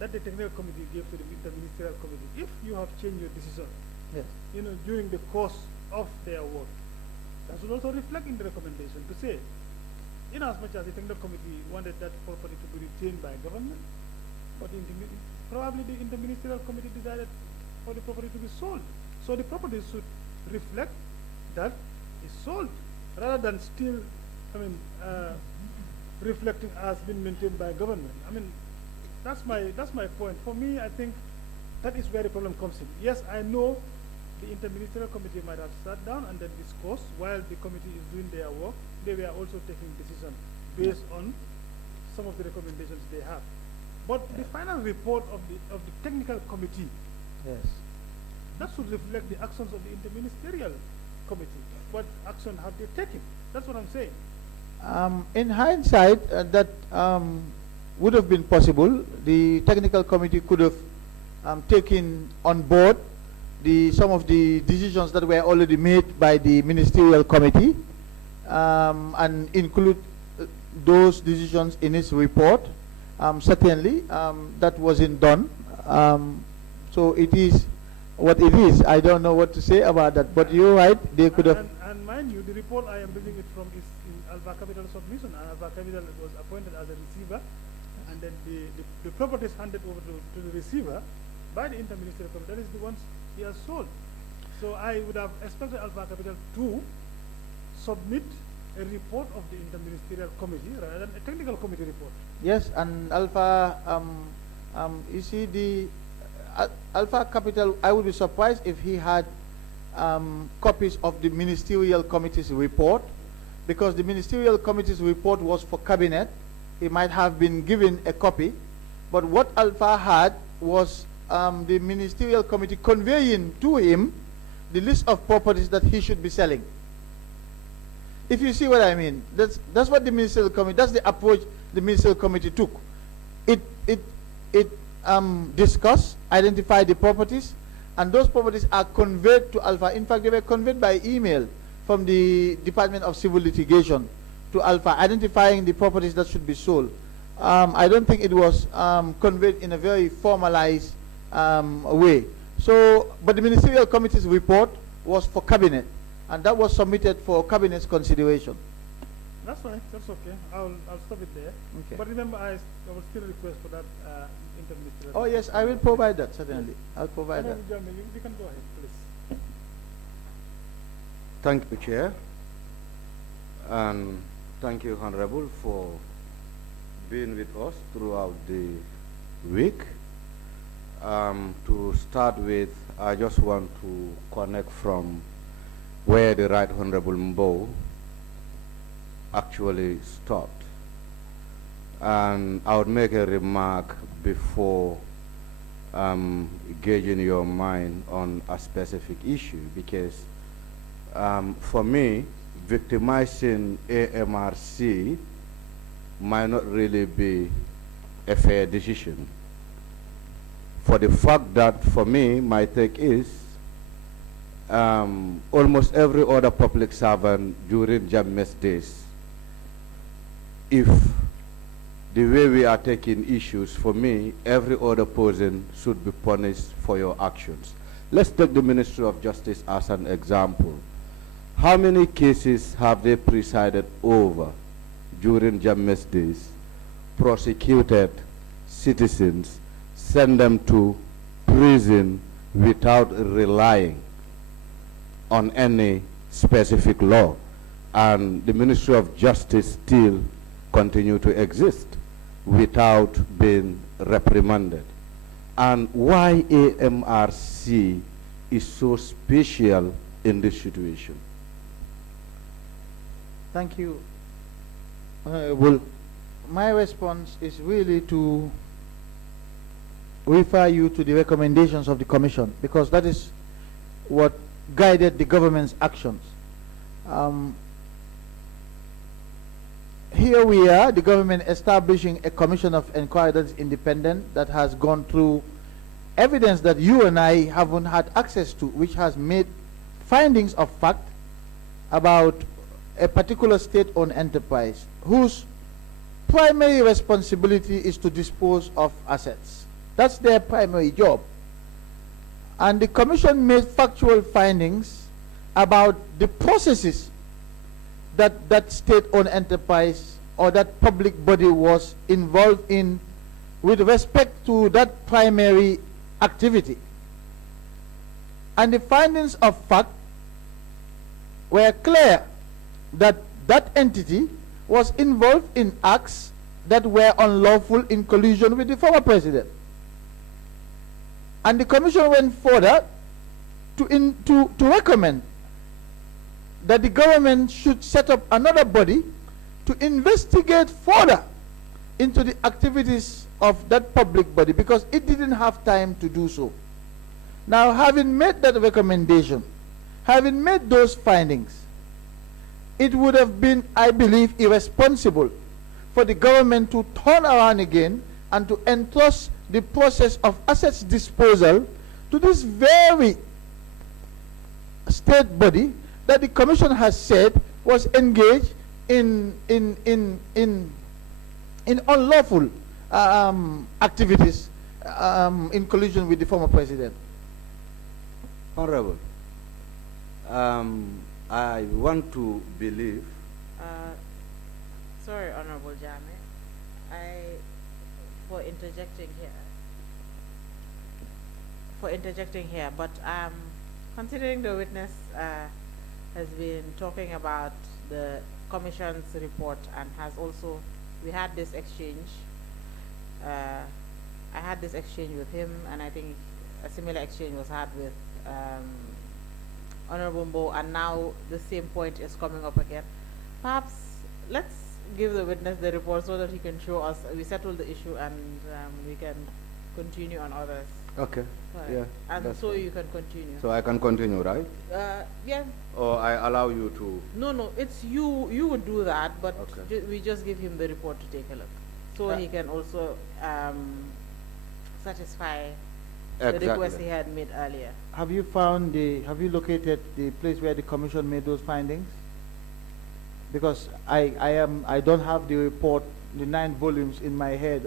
that the technical committee gave to the interministerial committee, if you have changed your decision, Yes. during the course of their work, that should also reflect in the recommendation to say, in as much as the technical committee wanted that property to be retained by government, but probably the interministerial committee decided for the property to be sold. So the property should reflect that it's sold, rather than still, reflecting as being maintained by government. That's my point. For me, I think that is where the problem comes in. Yes, I know the interministerial committee might have sat down and then discussed while the committee is doing their work. They were also taking decisions based on some of the recommendations they have. But the final report of the technical committee, Yes. that should reflect the actions of the interministerial committee. What action have they taken? That's what I'm saying. In hindsight, that would have been possible. The technical committee could have taken on board some of the decisions that were already made by the ministerial committee and include those decisions in its report. Certainly, that wasn't done. So it is what it is. I don't know what to say about that, but you're right, they could have. And mind you, the report I am reading it from is in Alpha Capital submission, and Alpha Capital was appointed as a receiver, and then the properties handed over to the receiver by the interministerial committee. That is the ones he has sold. So I would have expected Alpha Capital to submit a report of the interministerial committee rather than a technical committee report. Yes, and Alpha, you see the Alpha Capital, I would be surprised if he had copies of the ministerial committee's report, because the ministerial committee's report was for cabinet. He might have been given a copy, but what Alpha had was the ministerial committee conveying to him the list of properties that he should be selling. If you see what I mean, that's what the ministerial committee, that's the approach the ministerial committee took. It it discussed, identified the properties, and those properties are conveyed to Alpha. In fact, they were conveyed by email from the Department of Civil Litigation to Alpha, identifying the properties that should be sold. I don't think it was conveyed in a very formalized way. So, but the Ministerial Committee's report was for Cabinet, and that was submitted for Cabinet's consideration. That's fine. That's okay. I'll stop it there. Okay. But remember, I will still request for that interministerial. Oh yes, I will provide that, certainly. I'll provide that. Honorable Janneh, you can go ahead, please. Thank you, Chair. And thank you, Honorable, for being with us throughout the week. To start with, I just want to connect from where the Right Honorable Mbow actually stopped. And I would make a remark before gauging your mind on a specific issue, because for me, victimizing AMRC might not really be a fair decision. For the fact that, for me, my take is almost every other public servant during Janneh's days, if the way we are taking issues, for me, every other person should be punished for your actions. Let's take the Ministry of Justice as an example. How many cases have they presided over during Janneh's days, prosecuted citizens, send them to prison without relying on any specific law, and the Ministry of Justice still continue to exist without being reprimanded? And why AMRC is so special in this situation? Thank you. Well, my response is really to refer you to the recommendations of the Commission, because that is what guided the government's actions. Here we are, the government establishing a commission of inquiry that is independent, that has gone through evidence that you and I haven't had access to, which has made findings of fact about a particular state-owned enterprise whose primary responsibility is to dispose of assets. That's their primary job. And the commission made factual findings about the processes that that state-owned enterprise or that public body was involved in with respect to that primary activity. And the findings of fact were clear that that entity was involved in acts that were unlawful in collusion with the former president. And the commission went further to recommend that the government should set up another body to investigate further into the activities of that public body, because it didn't have time to do so. Now, having made that recommendation, having made those findings, it would have been, I believe, irresponsible for the government to turn around again and to entrust the process of assets disposal to this very state body that the commission has said was engaged in unlawful activities in collusion with the former president. Honorable, I want to believe. Sorry, Honorable Janneh, for interjecting here, but considering the witness has been talking about the commission's report and has also, we had this exchange. I had this exchange with him, and I think a similar exchange was had with Honorable Mbow, and now the same point is coming up again. Perhaps let's give the witness the report so that he can show us we settled the issue, and we can continue on others. Okay. Right. Yeah. And so you can continue. So I can continue, right? Yeah. Or I allow you to? No, it's you. You would do that, but Okay. we just give him the report to take a look, so he can also satisfy the request he had made earlier. Have you located the place where the commission made those findings? Because I don't have the report, the 9 volumes in my head.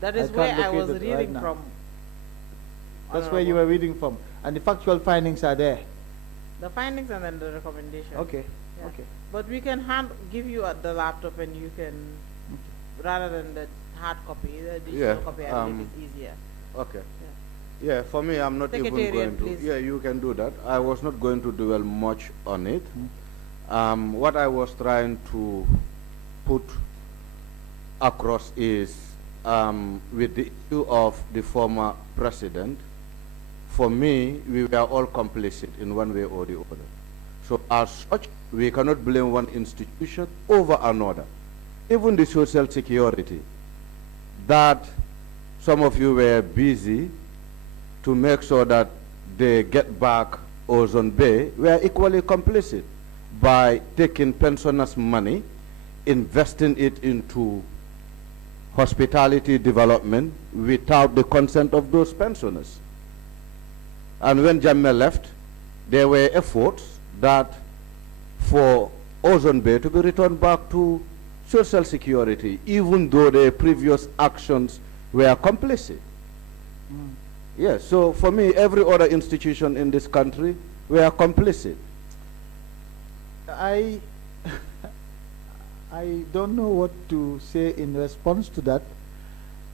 That is where I was reading from. That's where you were reading from. And the factual findings are there. The findings and then the recommendation. Okay. Yeah. Okay. But we can give you the laptop and you can, rather than the hard copy, the digital copy, I believe it's easier. Okay. Yeah, for me, I'm not even going to. Please. Yeah, you can do that. I was not going to dwell much on it. What I was trying to put across is with the issue of the former president, for me, we were all complicit in one way or the other. So as such, we cannot blame one institution over another. Even the social security, that some of you were busy to make sure that they get back Ozone Bay, were equally complicit by taking pensioners' money, investing it into hospitality development without the consent of those pensioners. And when Janneh left, there were efforts that for Ozone Bay to be returned back to social security, even though their previous actions were complicit. Yes, so for me, every other institution in this country were complicit. I don't know what to say in response to that,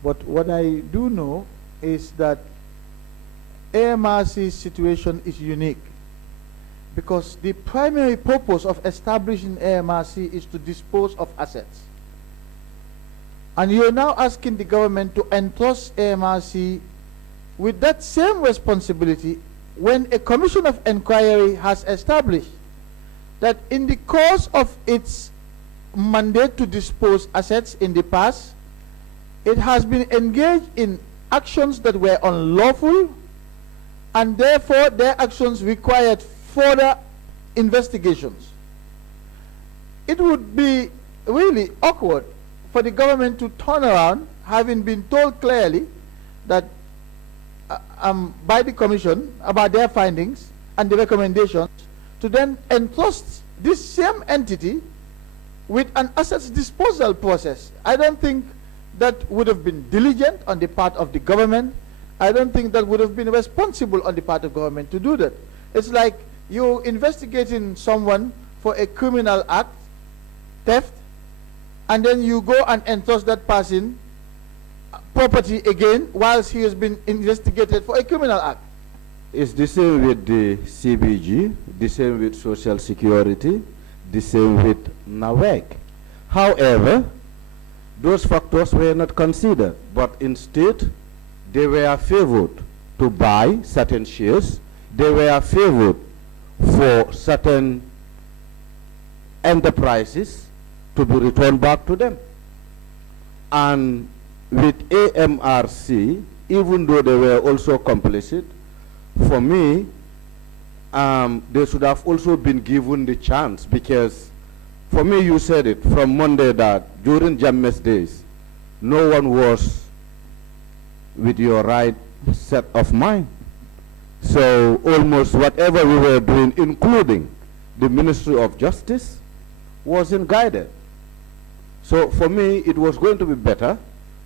but what I do know is that AMRC's situation is unique because the primary purpose of establishing AMRC is to dispose of assets. And you're now asking the government to entrust AMRC with that same responsibility when a commission of inquiry has established that in the course of its mandate to dispose assets in the past, it has been engaged in actions that were unlawful, and therefore their actions required further investigations. It would be really awkward for the government to turn around, having been told clearly that by the commission about their findings and the recommendations, to then entrust this same entity with an assets disposal process. I don't think that would have been diligent on the part of the government. I don't think that would have been responsible on the part of government to do that. It's like you investigating someone for a criminal act, theft, and then you go and entrust that person property again whilst he has been investigated for a criminal act. It's the same with the CBG, the same with Social Security, the same with NAWEC. However, those factors were not considered, but instead they were favored to buy certain shares, they were favored for certain enterprises to be returned back to them. And with AMRC, even though they were also complicit, for me, they should have also been given the chance, because for me, you said it from Monday that during Janneh's days, no one was with your right set of mind. So almost whatever we were doing, including the Ministry of Justice, wasn't guided. So for me, it was going to be better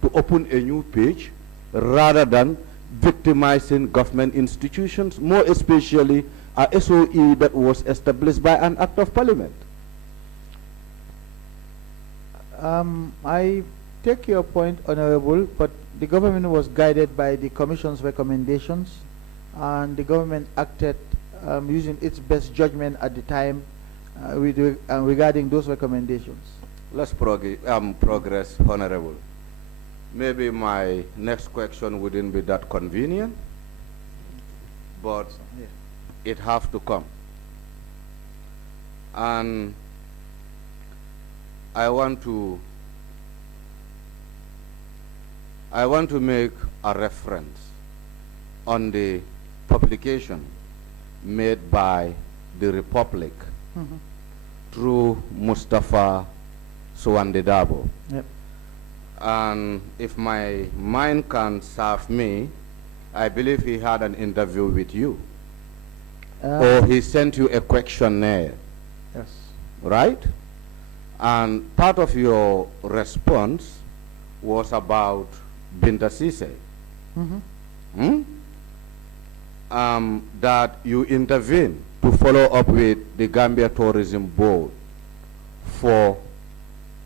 to open a new page rather than victimizing government institutions, more especially a SOE that was established by an act of parliament. I take your point, Honorable, but the government was guided by the Commission's recommendations, and the government acted using its best judgment at the time regarding those recommendations. Let's progress, Honorable. Maybe my next question wouldn't be that convenient, but it have to come. And I want to make a reference on the publication made by the Republic through Mustafa Suwandedabo. Yep. And if my mind can serve me, I believe he had an interview with you. Or he sent you a questionnaire. Yes. Right? And part of your response was about Binta Sise. That you intervened to follow up with the Gambia Tourism Board for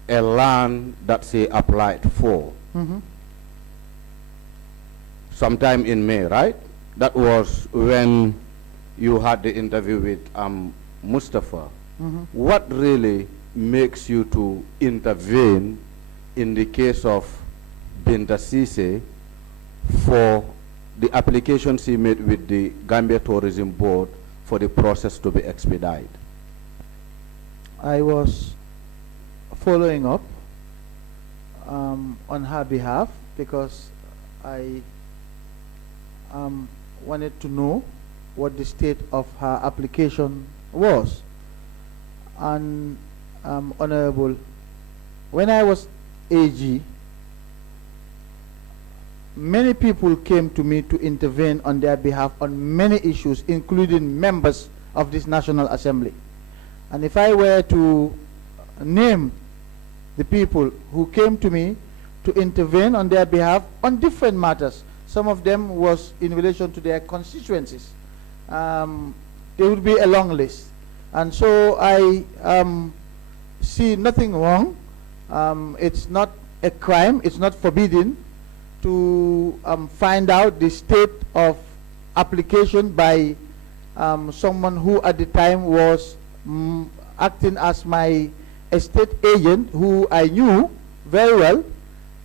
a land that they applied for. Sometime in May, right? That was when you had the interview with Mustafa. What really makes you to intervene in the case of Binta Sise for the applications he made with the Gambia Tourism Board for the process to be expedited? I was following up on her behalf because I wanted to know what the state of her application was. And Honorable, when I was AG, many people came to me to intervene on their behalf on many issues, including members of this National Assembly. And if I were to name the people who came to me to intervene on their behalf on different matters, some of them was in relation to their constituencies, there would be a long list. And so I see nothing wrong. It's not a crime, it's not forbidden to find out the state of application by someone who at the time was acting as my estate agent, who I knew very well,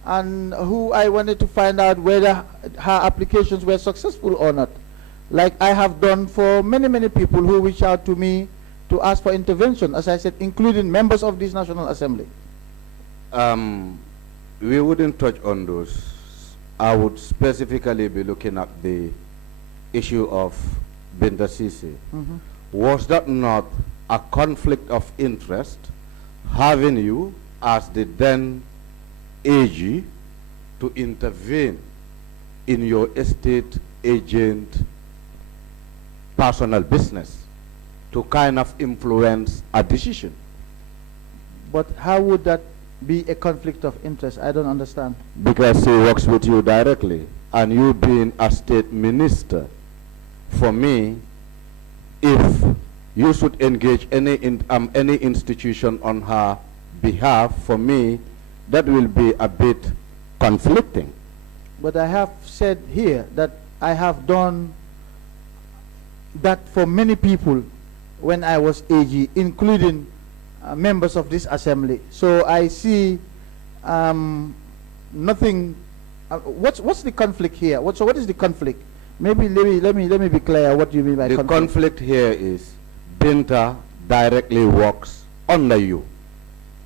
and who I wanted to find out whether her applications were successful or not, like I have done for many, many people who reach out to me to ask for intervention, as I said, including members of this National Assembly. We wouldn't touch on those. I would specifically be looking at the issue of Binta Sise. Was that not a conflict of interest having you as the then AG to intervene in your estate agent personal business to kind of influence a decision? But how would that be a conflict of interest? I don't understand. Because he works with you directly, and you being a state minister, for me, if you should engage any institution on her behalf, for me, that will be a bit conflicting. But I have said here that I have done that for many people when I was AG, including members of this assembly. So I see nothing. What's the conflict here? So what is the conflict? Maybe let me be clear what you mean by conflict. The conflict here is Binta directly works under you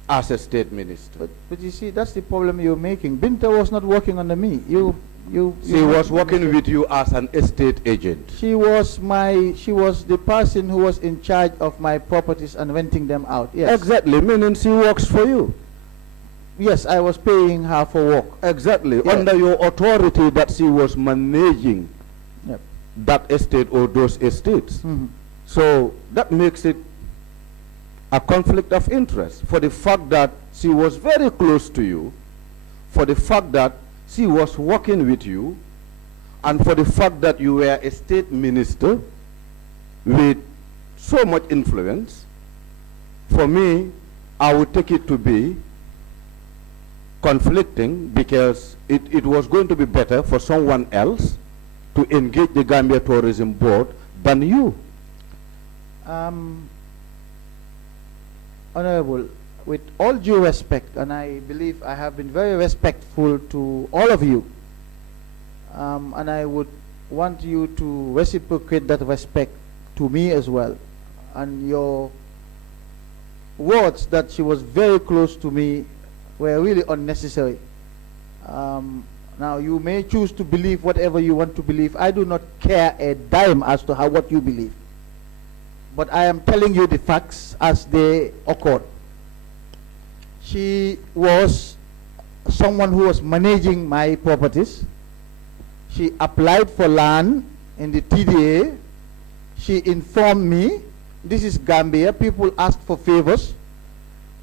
as a state minister. But you see, that's the problem you're making. Binta was not working under me. She was working with you as an estate agent. She was the person who was in charge of my properties and renting them out. Yes. Exactly, meaning she works for you. Yes, I was paying her for work. Exactly, yes. Under your authority that she was managing that estate or those estates. So that makes it a conflict of interest for the fact that she was very close to you, for the fact that she was working with you, and for the fact that you were a state minister with so much influence. For me, I would take it to be conflicting, because it was going to be better for someone else to engage the Gambia Tourism Board than you. Honorable, with all due respect, and I believe I have been very respectful to all of you, and I would want you to reciprocate that respect to me as well. And your words that she was very close to me were really unnecessary. Now, you may choose to believe whatever you want to believe. I do not care a dime as to what you believe. But I am telling you the facts as they occurred. She was someone who was managing my properties. She applied for land in the TDA. She informed me, this is Gambia, people asked for favors.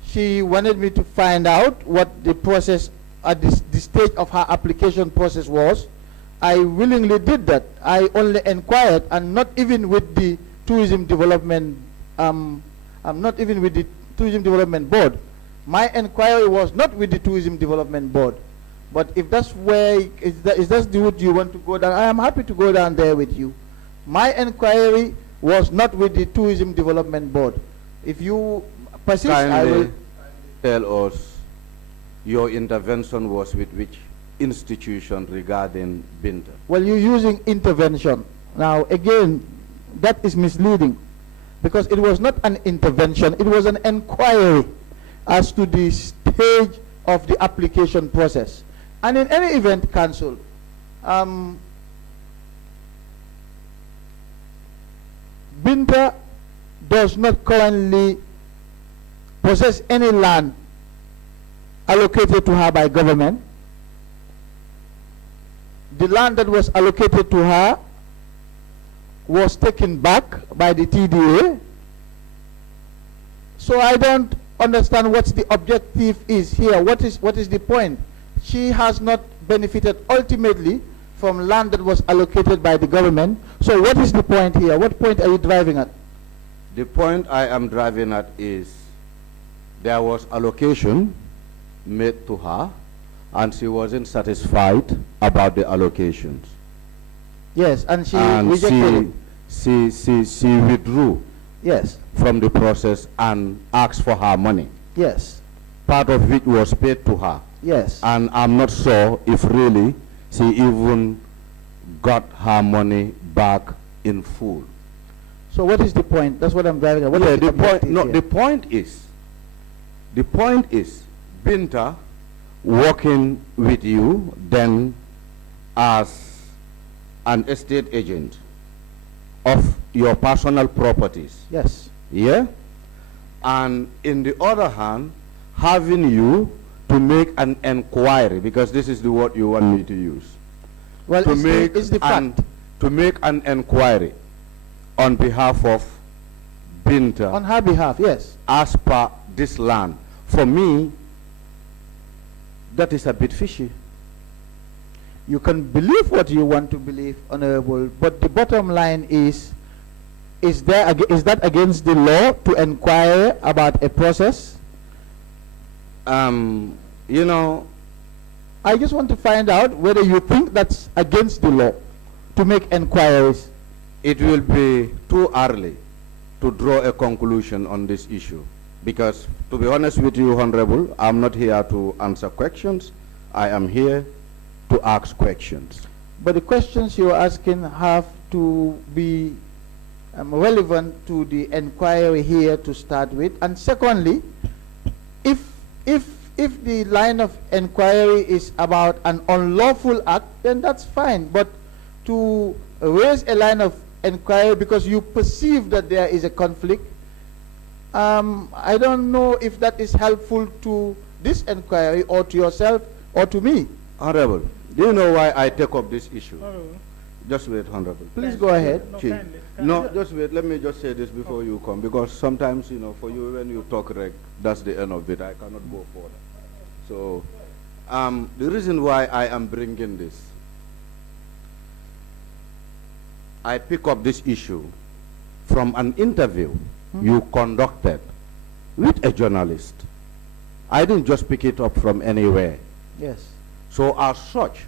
She wanted me to find out what the process at the stage of her application process was. I willingly did that. I only inquired, and not even with the tourism development, not even with the tourism development board. My inquiry was not with the tourism development board. But if that's where, is that the route you want to go down, I am happy to go down there with you. My inquiry was not with the tourism development board. If you persist, I will tell us your intervention was with which institution regarding Binta? Well, you're using intervention. Now, again, that is misleading, because it was not an intervention, it was an inquiry as to the stage of the application process. And in any event, Council, Binta does not currently possess any land allocated to her by government. The land that was allocated to her was taken back by the TDA. So I don't understand what the objective is here. What is the point? She has not benefited ultimately from land that was allocated by the government. So what is the point here? What point are you driving at? The point I am driving at is there was allocation made to her, and she wasn't satisfied about the allocations. Yes, and she rejected it. She withdrew, yes, from the process and asked for her money. Yes. Part of which was paid to her. Yes. And I'm not sure if really she even got her money back in full. So what is the point? That's what I'm driving at. What is the point? No, here? the point is, Binta working with you then as an estate agent of your personal properties. Yes. Yeah? And in the other hand, having you to make an inquiry, because this is the word you want me to use. Well, to it's the fact. To make an inquiry on behalf of Binta. On her behalf, yes. As per this land. For me, that is a bit fishy. You can believe what you want to believe, Honorable, but the bottom line is that against the law to inquire about a process? You know, I just want to find out whether you think that's against the law to make inquiries. It will be too early to draw a conclusion on this issue, because to be honest with you, Honorable, I'm not here to answer questions. I am here to ask questions. But the questions you're asking have to be relevant to the inquiry here to start with. And secondly, if the line of inquiry is about an unlawful act, then that's fine. But to raise a line of inquiry because you perceive that there is a conflict, I don't know if that is helpful to this inquiry or to yourself or to me. Honorable, do you know why I take up this issue? Just wait, Honorable. Please go ahead. No, just wait. Let me just say this before you come, because sometimes, you know, for you, when you talk reg, that's the end of it. I cannot go further. So, the reason why I am bringing this, I pick up this issue from an interview you conducted with a journalist. I didn't just pick it up from anywhere. Yes. So as such,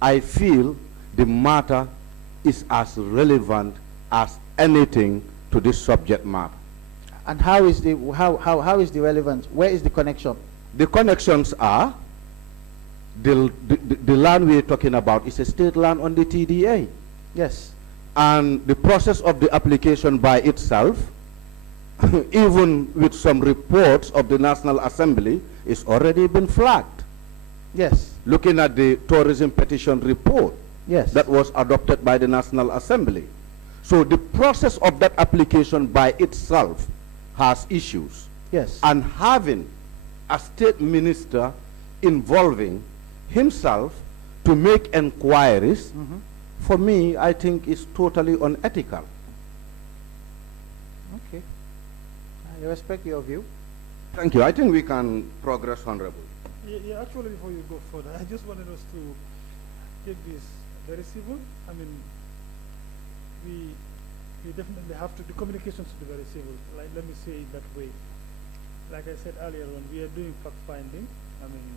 I feel the matter is as relevant as anything to this subject matter. And how is the relevance? Where is the connection? The connections are the land we're talking about is a state land on the TDA. Yes. And the process of the application by itself, even with some reports of the National Assembly, is already been flagged. Yes. Looking at the tourism petition report, yes, that was adopted by the National Assembly. So the process of that application by itself has issues. Yes. And having a state minister involving himself to make inquiries, for me, I think is totally unethical. Okay. I respect your view. Thank you. I think we can progress, Honorable. Yeah, actually, before you go further, I just wanted us to take this very civil. I mean, we definitely have to, the communication should be very civil. Like, let me say it that way. Like I said earlier on, we are doing fact finding. I mean,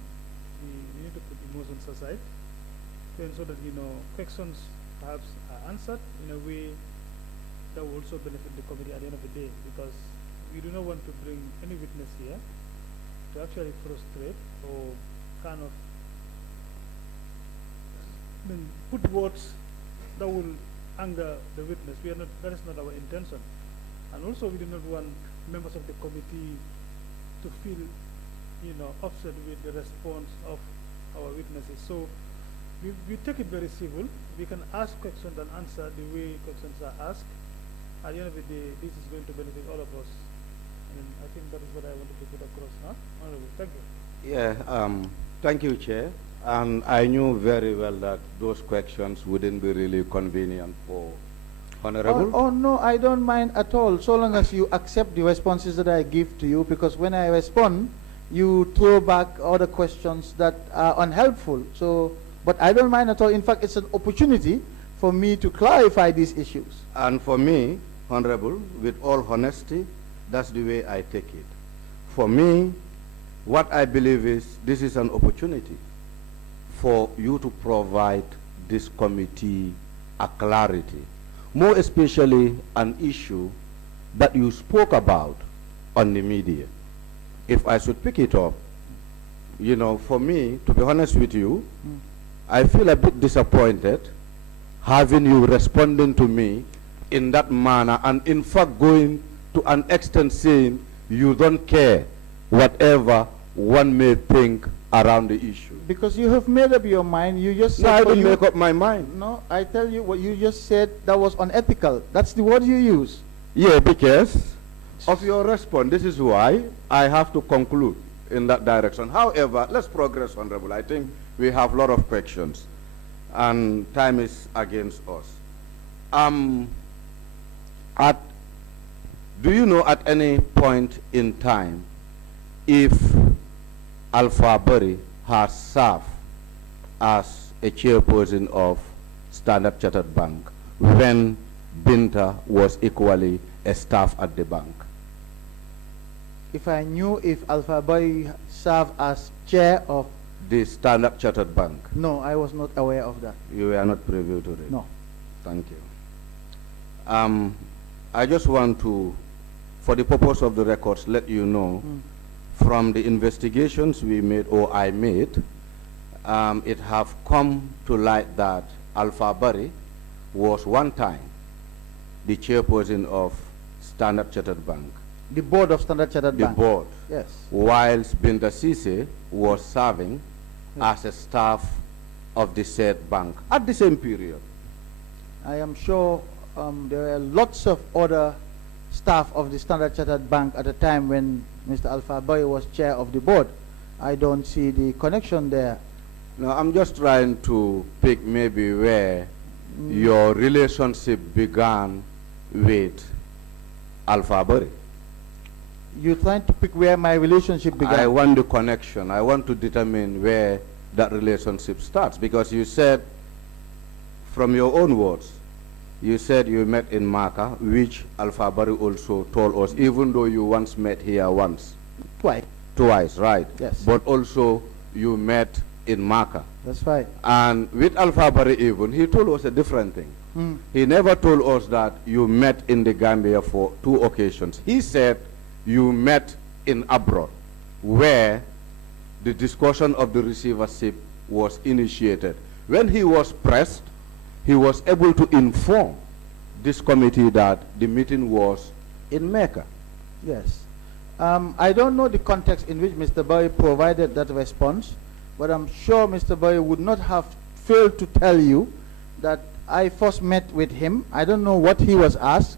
we need to put emotions aside to ensure that, you know, questions perhaps are answered in a way that will also benefit the committee at the end of the day, because we do not want to bring any witness here to actually frustrate or kind of put words that will anger the witness. We are not, that is not our intention. And also we do not want members of the committee to feel, you know, upset with the response of our witnesses. So we take it very civil. We can ask questions and answer the way questions are asked. At the end of the day, this is going to benefit all of us. And I think that is what I wanted to put across now. Honorable, thank you. Yeah, thank you, Chair. And I knew very well that those questions wouldn't be really convenient for Honorable. Oh, no, I don't mind at all, so long as you accept the responses that I give to you, because when I respond, you throw back other questions that are unhelpful. So, but I don't mind at all. In fact, it's an opportunity for me to clarify these issues. And for me, Honorable, with all honesty, that's the way I take it. For me, what I believe is this is an opportunity for you to provide this committee a clarity, more especially an issue that you spoke about on the media. If I should pick it up, you know, for me, to be honest with you, I feel a bit disappointed having you responding to me in that manner, and in fact going to an extent saying you don't care whatever one may think around the issue. Because you have made up your mind. You just said. No, I didn't make up my mind. No, I tell you what you just said, that was unethical. That's the word you use. Yeah, because of your response. This is why I have to conclude in that direction. However, let's progress, Honorable. I think we have a lot of questions, and time is against us. Do you know at any point in time if Alpha Berry has served as a chairperson of Standard Chartered Bank when Binta was equally a staff at the bank? If I knew if Alpha Boy served as chair of the Standard Chartered Bank? No, I was not aware of that. You were not privy to it? No. Thank you. I just want to, for the purpose of the records, let you know from the investigations we made, or I made, it have come to light that Alpha Berry was one time the chairperson of Standard Chartered Bank. The board of Standard Chartered Bank? The board. Yes. Whilst Binta Sise was serving as a staff of the said bank at the same period. I am sure there are lots of other staff of the Standard Chartered Bank at the time when Mr. Alpha Boy was chair of the board. I don't see the connection there. No, I'm just trying to pick maybe where your relationship began with Alpha Berry. You're trying to pick where my relationship began? I want the connection. I want to determine where that relationship starts, because you said, from your own words, you said you met in Maka, which Alpha Berry also told us, even though you once met here once. Twice. Twice, right. Yes. But also you met in Maka. That's right. And with Alpha Berry even, he told us a different thing. He never told us that you met in the Gambia for 2 occasions. He said you met in abroad, where the discussion of the receivership was initiated. When he was pressed, he was able to inform this committee that the meeting was in Mecca. Yes. I don't know the context in which Mr. Boy provided that response, but I'm sure Mr. Boy would not have failed to tell you that I first met with him. I don't know what he was asked,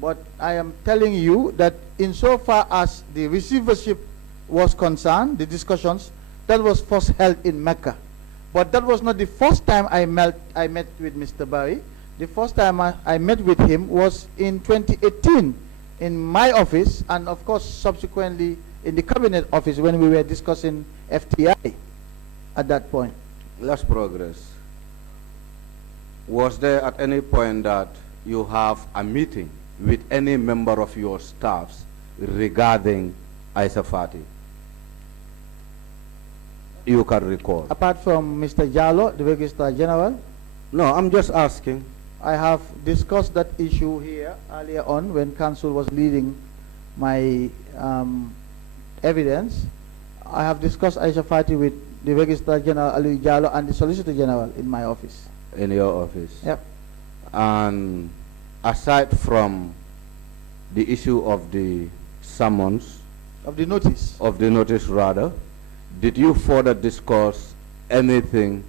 but I am telling you that insofar as the receivership was concerned, the discussions, that was first held in Mecca. But that was not the first time I met with Mr. Barry. The first time I met with him was in 2018 in my office, and of course subsequently in the cabinet office when we were discussing FTI at that point. Let's progress. Was there at any point that you have a meeting with any member of your staffs regarding Aisha Fati? You can recall. Apart from Mr. Jallo, the Registrar General? No, I'm just asking. I have discussed that issue here earlier on when Council was leading my evidence. I have discussed Aisha Fati with the Registrar General Ali Jallo and the Solicitor General in my office. In your office? Yep. And aside from the issue of the summons, Of the notice? of the notice rather, did you further discuss anything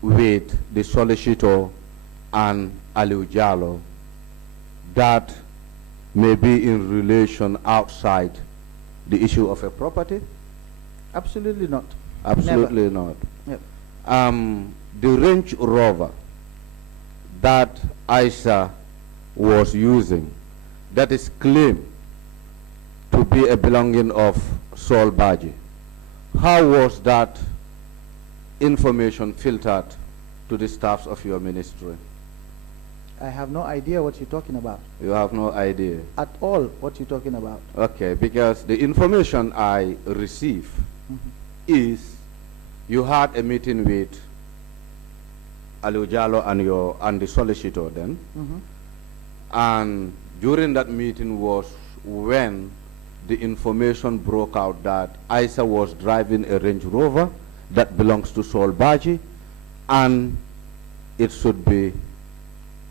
with the solicitor and Aliu Jallo that may be in relation outside the issue of a property? Absolutely not. Absolutely not. Yep. The Range Rover that Aisha was using, that is claimed to be a belonging of Saul Baji. How was that information filtered to the staffs of your ministry? I have no idea what you're talking about. You have no idea? At all what you're talking about. Okay, because the information I receive is you had a meeting with Aliu Jallo and the solicitor then, and during that meeting was when the information broke out that Aisha was driving a Range Rover that belongs to Saul Baji and it should be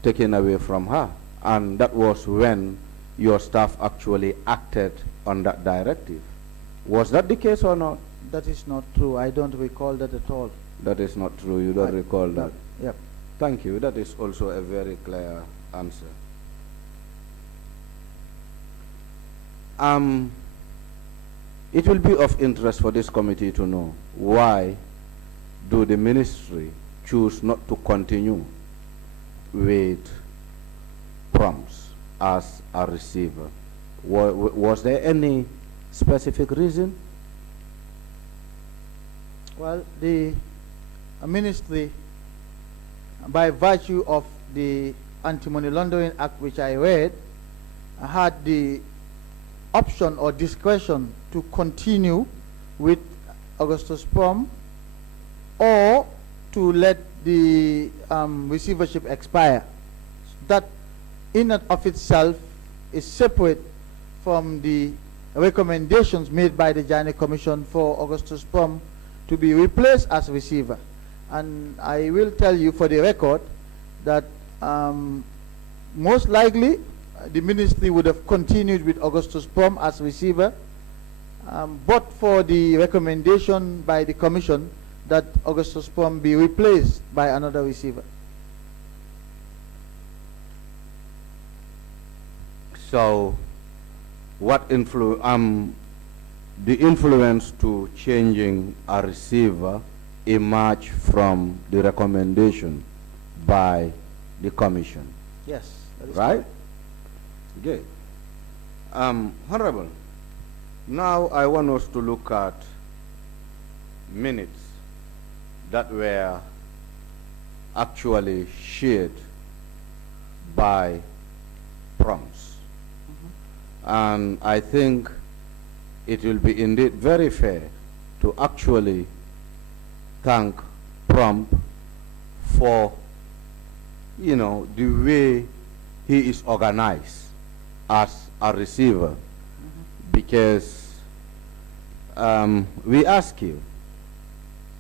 taken away from her. And that was when your staff actually acted on that directive. Was that the case or not? That is not true. I don't recall that at all. That is not true. You don't recall that? Yep. Thank you. That is also a very clear answer. It will be of interest for this committee to know why do the ministry choose not to continue with prompts as a receiver. Was there any specific reason? Well, the ministry, by virtue of the Anti-Money Laundering Act, which I read, had the option or discretion to continue with Augustus Prom or to let the receivership expire. That in and of itself is separate from the recommendations made by the Janneh Commission for Augustus Prom to be replaced as receiver. And I will tell you for the record that most likely the ministry would have continued with Augustus Prom as receiver, but for the recommendation by the commission that Augustus Prom be replaced by another receiver. So, what the influence to changing a receiver emerged from the recommendation by the commission? Yes, that is right? correct. Good. Honorable, now I want us to look at minutes that were actually shared by prompts. And I think it will be indeed very fair to actually thank Prompt for, you know, the way he is organized as a receiver, because we ask you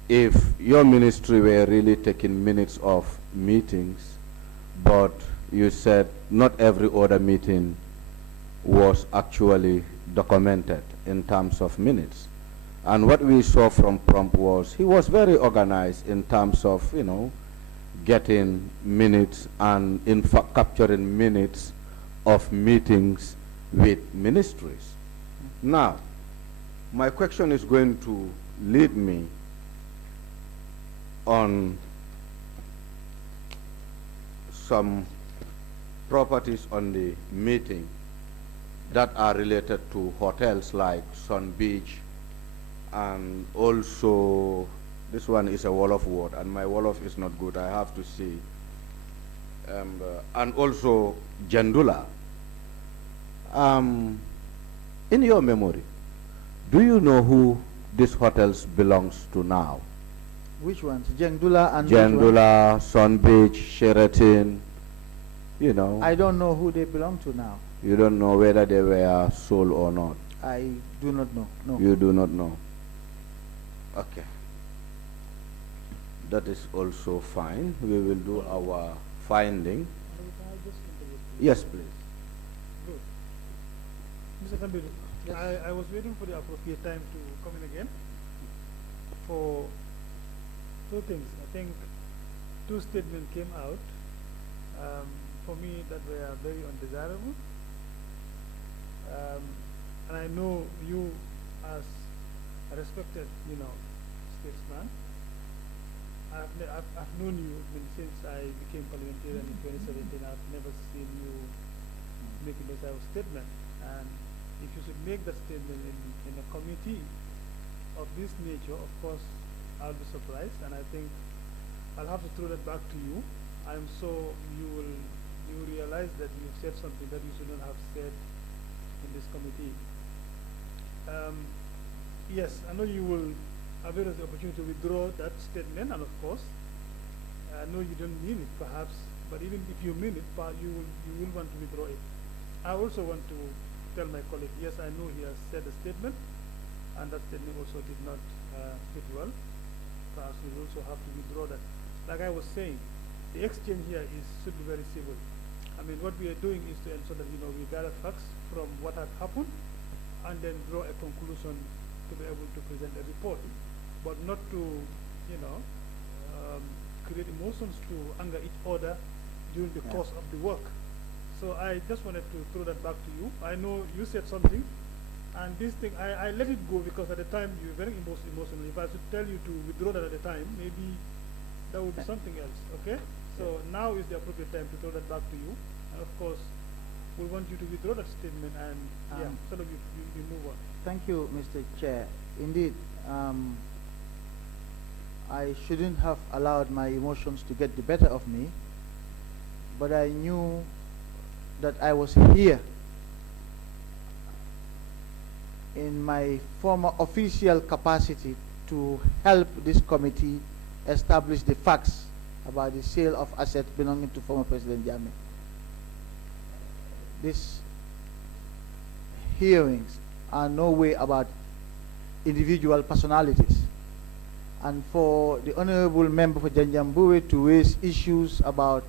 if your ministry were really taking minutes of meetings, but you said not every other meeting was actually documented in terms of minutes. And what we saw from Prompt was he was very organized in terms of, you know, getting minutes and in fact capturing minutes of meetings with ministries. Now, my question is going to lead me on some properties on the meeting that are related to hotels like Sun Beach, and also this one is a Wolof word, and my Wolof is not good, I have to see. And also Jandula. In your memory, do you know who these hotels belongs to now? Which ones? Jandula and which one? Jandula, Sun Beach, Sheraton, you know. I don't know who they belong to now. You don't know whether they were sold or not? I do not know. No. You do not know. Okay. That is also fine. We will do our finding. Yes, please. Good. Mr. Tambadou, Yes. I was waiting for the appropriate time to come in again for two things. I think two statements came out for me that were very undesirable. And I know you, as a respected, statesman, I've known you since I became parliamentarian in 2017. I've never seen you making this type of statement. And if you should make that statement in a committee of this nature, of course, I'll be surprised. And I think I'll have to throw that back to you. I'm so you will realize that you've said something that you shouldn't have said in this committee. Yes, I know you will avail of the opportunity to withdraw that statement, and of course, I know you don't mean it perhaps, but even if you mean it, you will want to withdraw it. I also want to tell my colleague, yes, I know he has said a statement, and that statement also did not fit well. Perhaps we will also have to withdraw that. Like I was saying, the exchange here should be very civil. I mean, what we are doing is to ensure that we gather facts from what has happened, and then draw a conclusion to be able to present a report, but not to, create emotions to anger each other during the course of the work. So I just wanted to throw that back to you. I know you said something, and this thing, I let it go because at the time you were very emotional. If I should tell you to withdraw that at the time, maybe that would be something else, okay? So now is the appropriate time to throw that back to you. And of course, we want you to withdraw that statement and so that we move on. Thank you, Mr. Chair. Indeed, I shouldn't have allowed my emotions to get the better of me, but I knew that I was here in my former official capacity to help this committee establish the facts about the sale of assets belonging to former President Janneh. These hearings are no way about individual personalities. And for the Honorable Member for Janjambure to raise issues about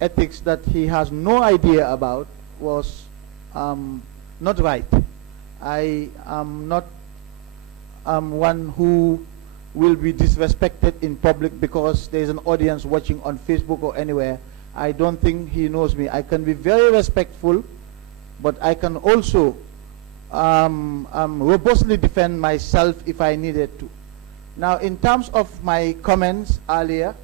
ethics that he has no idea about was not right. I am not one who will be disrespected in public because there is an audience watching on Facebook or anywhere. I don't think he knows me. I can be very respectful, but I can also robustly defend myself if I needed to. Now, in terms of my comments earlier,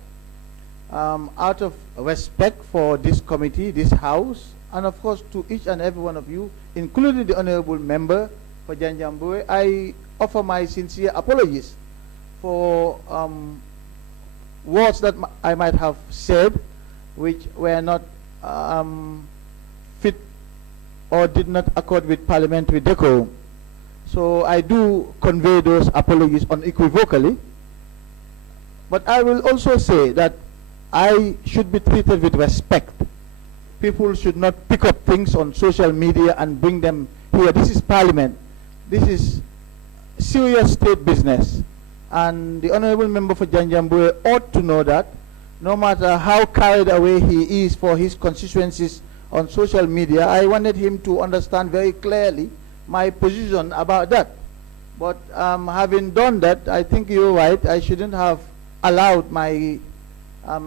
out of respect for this committee, this house, and of course to each and every one of you, including the Honorable Member for Janjambure, I offer my sincere apologies for words that I might have said which were not fit or did not accord with parliamentary decorum. So I do convey those apologies unequivocally. But I will also say that I should be treated with respect. People should not pick up things on social media and bring them here. This is parliament. This is serious state business. And the Honorable Member for Janjambure ought to know that no matter how carried away he is for his constituencies on social media, I wanted him to understand very clearly my position about that. But having done that, I think you're right. I shouldn't have allowed my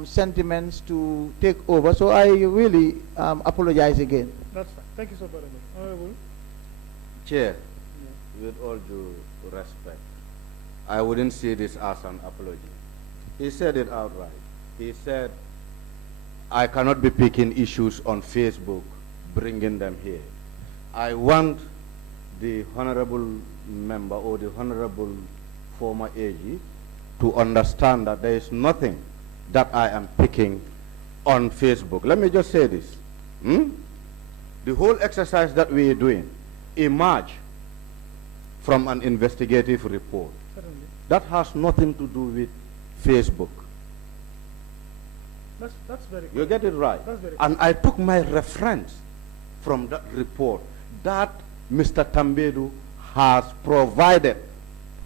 sentiments to take over. So I really apologize again. That's fine. Thank you so very much. Honorable. Chair, with all due respect, I wouldn't see this as an apology. He said it outright. He said, I cannot be picking issues on Facebook, bringing them here. I want the honorable member or the honorable former AG to understand that there is nothing that I am picking on Facebook. Let me just say this. The whole exercise that we are doing emerged from an investigative report. Certainly. That has nothing to do with Facebook. That's very good. You get it right. That's very And I took my reference from that report that Mr. Tambadou has provided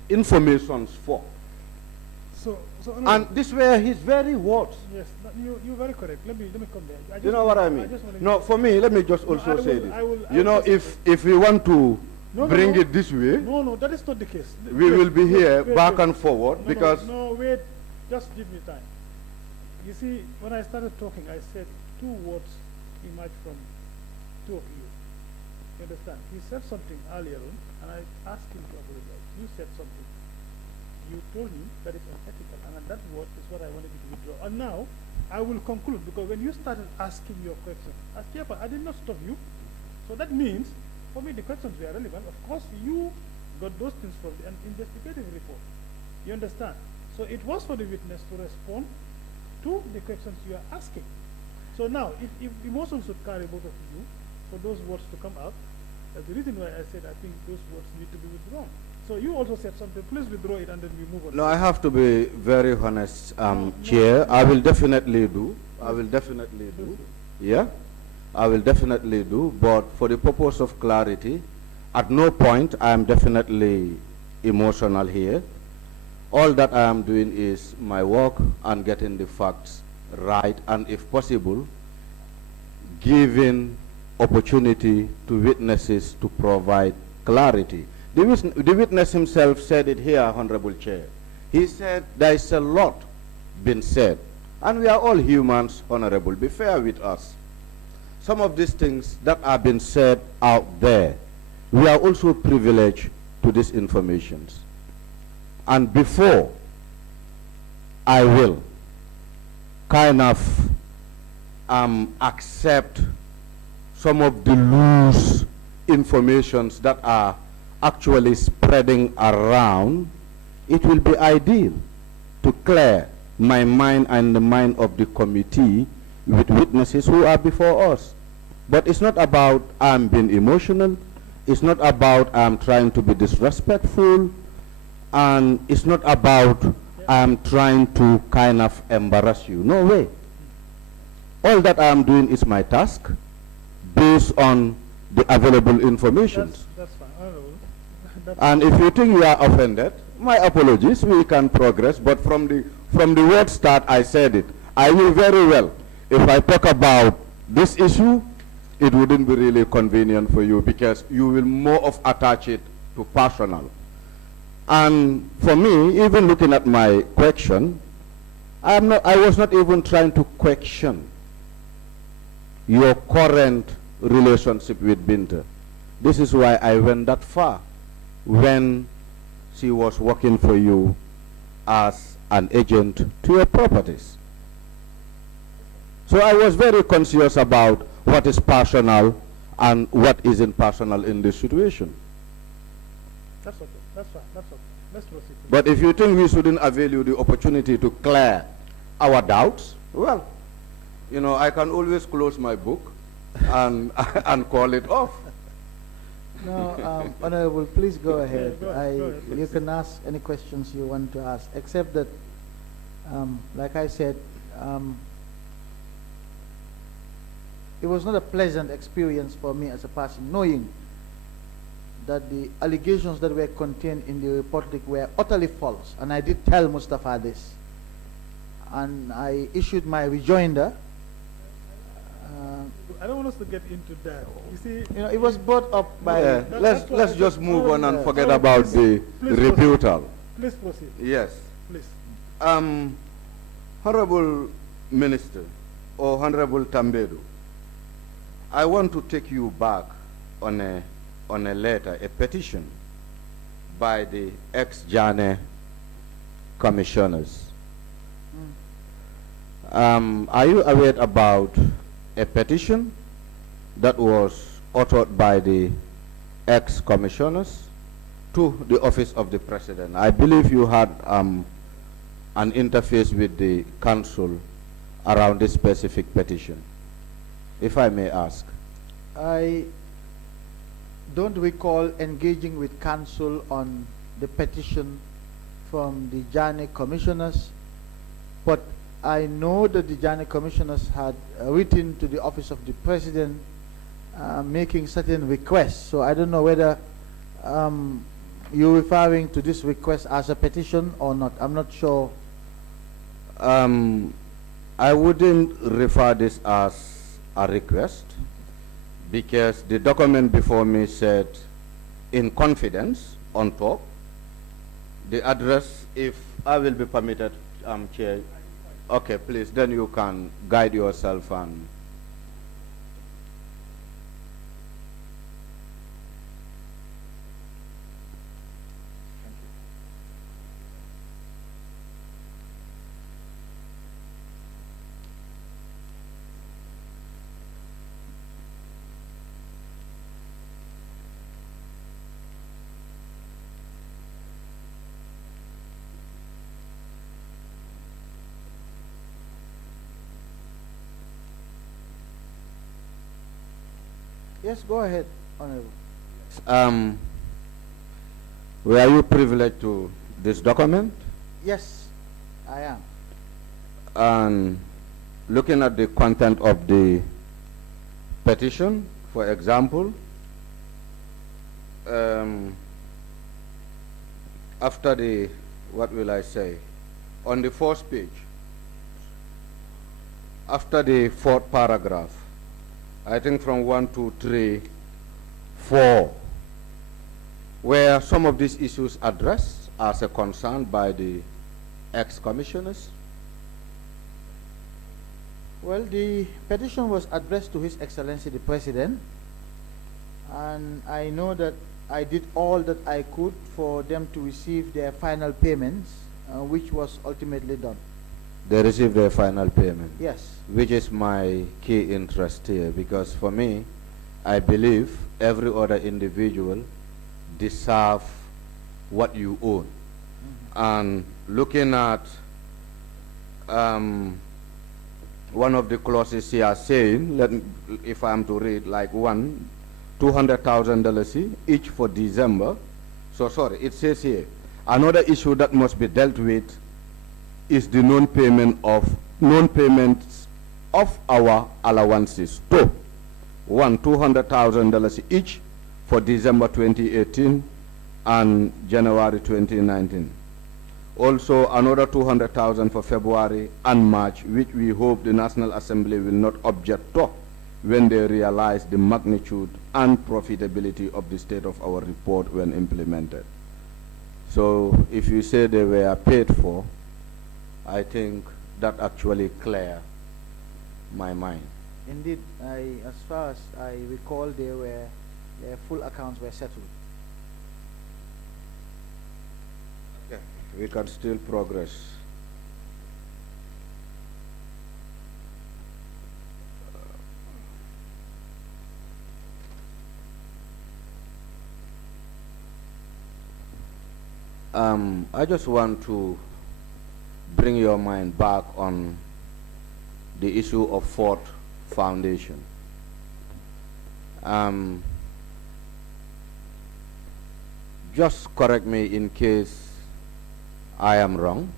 information for. So And these were his very words. yes, you're very correct. Let me come there. You know what I mean? No, for me, let me just also say this. I You know, will if we want to No, bring no. it this way, No, that is not the case. we will be here wait, back wait. and forward No, because no, wait, just give me time. You see, when I started talking, I said two words emerged from two of you. You understand? He said something earlier on, and I asked him to apologize. You said something. You told him that it's unethical, and that word is what I wanted you to withdraw. And now, I will conclude, because when you started asking your question, as chairman, I did not stop you. So that means, for me, the questions were relevant. Of course, you got those things from an investigative report. You understand? So it was for the witness to respond to the questions you are asking. So now, if emotion should carry both of you, for those words to come out, that's the reason why I said I think those words need to be withdrawn. So you also said something. Please withdraw it and then we move on. no, I have to be very honest, No, Chair. no. I will definitely do. I will definitely do. Yeah, I will definitely do. But for the purpose of clarity, at no point I am definitely emotional here. All that I am doing is my work and getting the facts right, and if possible, giving opportunity to witnesses to provide clarity. The witness himself said it here, Honorable Chair. He said there is a lot been said, and we are all humans, Honorable. Be fair with us. Some of these things that have been said out there, we are also privileged to these informations. And before I will kind of accept some of the loose informations that are actually spreading around, it will be ideal to clear my mind and the mind of the committee with witnesses who are before us. But it's not about I'm being emotional, it's not about I'm trying to be disrespectful, and it's not about I'm trying to kind of embarrass you. No way. All that I'm doing is my task based on the available information. That's fine. Honorable. That's And if you think you are offended, my apologies, we can progress, but from the word start I said it. I knew very well if I talk about this issue, it wouldn't be really convenient for you because you will more of attach it to personal. And for me, even looking at my question, I was not even trying to question your current relationship with Binta. This is why I went that far when she was working for you as an agent to your properties. So I was very conscious about what is personal and what isn't personal in this situation. okay. That's fine. That's okay. Let's proceed. But if you think we shouldn't avail you the opportunity to clear our doubts, well, you know, I can always close my book and, and call it off. No, Honorable, please go ahead. go ahead, You please. can ask any questions you want to ask, except that, like I said, it was not a pleasant experience for me as a person, knowing that the allegations that were contained in the report were utterly false. And I did tell Mustafa this. And I issued my rejoinder. I don't want us to get into that. You see, You know, it was brought up by... Yeah, that's why let's I just move on and yeah. forget Sorry, about please- the please rebuttal. please proceed. Yes. Please. Honorable Minister or Honorable Tambadou, I want to take you back on a letter, a petition by the ex-Janneh commissioners. Are you aware about a petition that was authored by the ex-commissioners to the office of the president? I believe you had an interface with the council around this specific petition, if I may ask. I don't recall engaging with council on the petition from the Janneh commissioners, but I know that the Janneh commissioners had written to the office of the president making certain requests. So I don't know whether you're referring to this request as a petition or not. I'm not sure. I wouldn't refer this as a request, because the document before me said, in confidence, on top, the address, if I will be permitted, Chair. Okay, please, then you can guide yourself and Yes, go ahead, Honorable. were you privileged to this document? Yes, I am. And looking at the content of the petition, for example, after the, what will I say, on the first page, after the fourth paragraph, I think from 1, 2, 3, 4, where some of these issues addressed as a concern by the ex-commissioners? Well, the petition was addressed to His Excellency the President, and I know that I did all that I could for them to receive their final payments, which was ultimately done. They received their final payment? Yes. Which is my key interest here, because for me, I believe every other individual deserve what you own. And looking at one of the clauses here saying, if I am to read like one, $200,000 each for December. So sorry, it says here, another issue that must be dealt with is the non-payments of our allowances. Two, one, $200,000 each for December 2018 and January 2019. Also another 200,000 for February and March, which we hope the National Assembly will not object to when they realize the magnitude and profitability of the state of our report when implemented. So if you say they were paid for, I think that actually clear my mind. Indeed, as far as I recall, their full accounts were settled. Okay. We can still progress. I just want to bring your mind back on the issue of Ford Foundation. Just correct me in case I am wrong.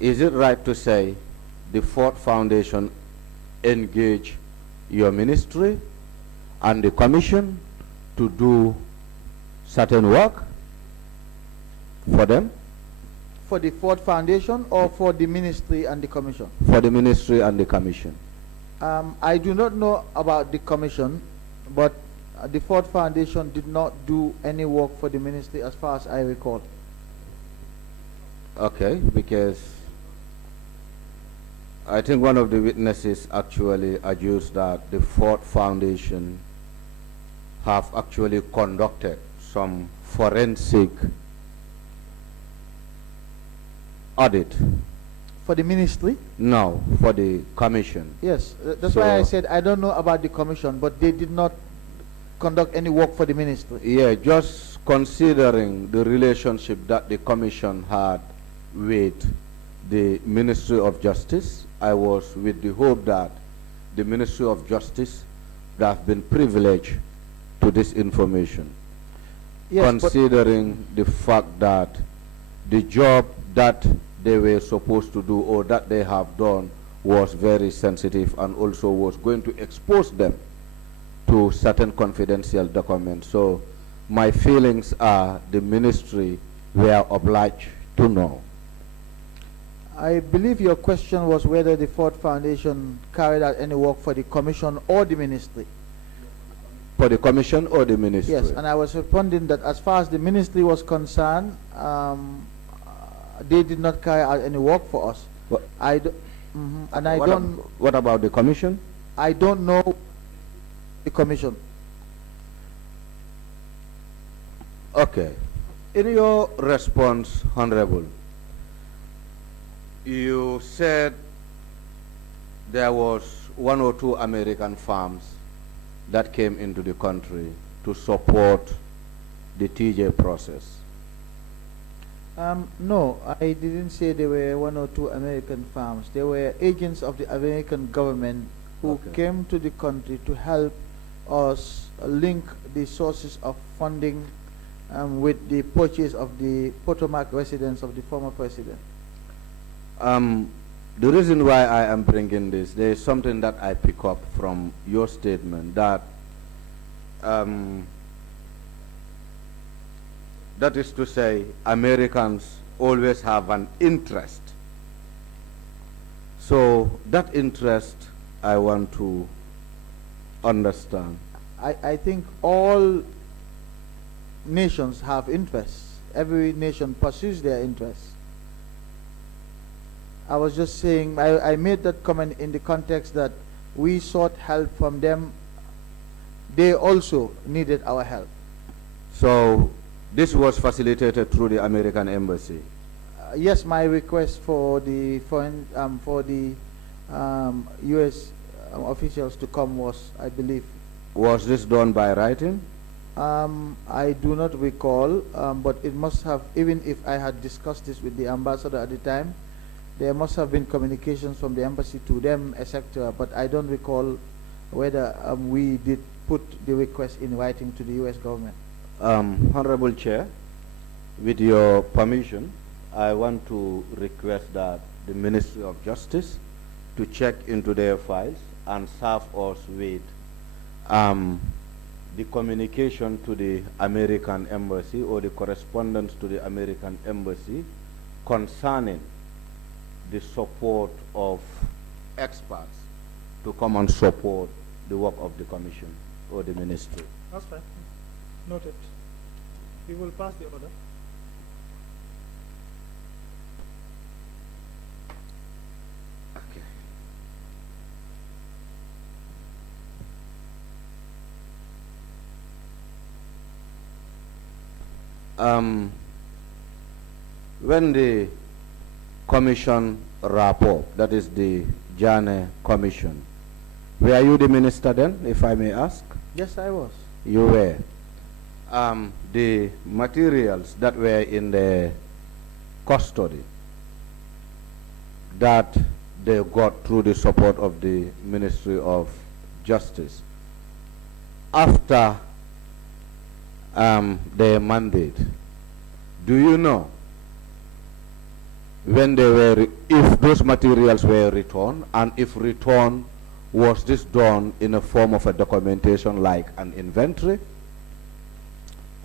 Is it right to say the Ford Foundation engage your ministry and the commission to do certain work for them? For the Ford Foundation or for the ministry and the commission? For the ministry and the commission. I do not know about the commission, but the Ford Foundation did not do any work for the ministry as far as I recall. Okay, because I think one of the witnesses actually adduced that the Ford Foundation have actually conducted some forensic audit? For the ministry? No, for the commission. Yes, that's why I So- said I don't know about the commission, but they did not conduct any work for the ministry. Yeah, just considering the relationship that the commission had with the Ministry of Justice, I was with the hope that the Ministry of Justice would have been privileged to this information. Yes, but Considering the fact that the job that they were supposed to do or that they have done was very sensitive and also was going to expose them to certain confidential documents. So my feelings are the ministry were obliged to know. I believe your question was whether the Ford Foundation carried out any work for the commission or the ministry. For the commission or the ministry? Yes, and I was responding that as far as the ministry was concerned, they did not carry out any work for us. What- And I what don't, what about the commission? I don't know the commission. Okay. In your response, Honorable, you said there was 1 or 2 American farms that came into the country to support the TJ process. No, I didn't say there were 1 or 2 American farms. There were agents of the American government who Okay. came to the country to help us link the sources of funding with the purchase of the Potomac residence of the former president. The reason why I am bringing this, there is something that I pick up from your statement that that is to say, Americans always have an interest. So that interest I want to understand. I think all nations have interests. Every nation pursues their interests. I was just saying, I made that comment in the context that we sought help from them. They also needed our help. So this was facilitated through the American embassy. Yes, my request for the foreign, U.S. Officials to come was, I believe. Was this done by writing? I do not recall, but it must have, even if I had discussed this with the ambassador at the time, there must have been communications from the embassy to them, etc. But I don't recall whether we did put the request in writing to the U.S. government. Honorable Chair, with your permission, I want to request that the Ministry of Justice to check into their files and serve us with the communication to the American embassy or the correspondence to the American embassy concerning the support of experts to come and support the work of the commission or the ministry. That's fine. Noted. We will pass the order. Okay. When the commission wrap up, that is the Janneh commission, were you the minister then, if I may ask? Yes, I was. You were. The materials that were in the custody that they got through the support of the Ministry of Justice, after their mandate, do you know when they were, if those materials were returned, and if returned, was this done in a form of a documentation like an inventory?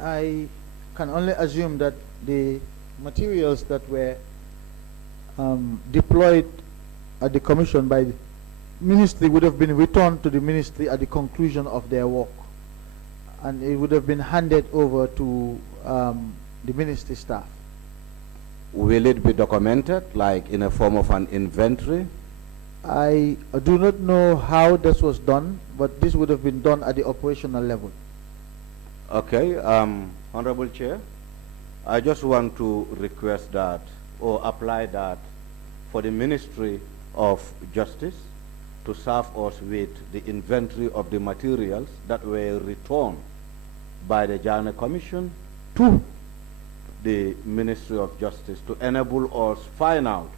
I can only assume that the materials that were deployed at the commission by the ministry would have been returned to the ministry at the conclusion of their work, and it would have been handed over to the ministry staff. Will it be documented like in a form of an inventory? I do not know how this was done, but this would have been done at the operational level. Okay, Honorable Chair, I just want to request that or apply that for the Ministry of Justice to serve us with the inventory of the materials that were returned by the Janneh Commission to the Ministry of Justice to enable us find out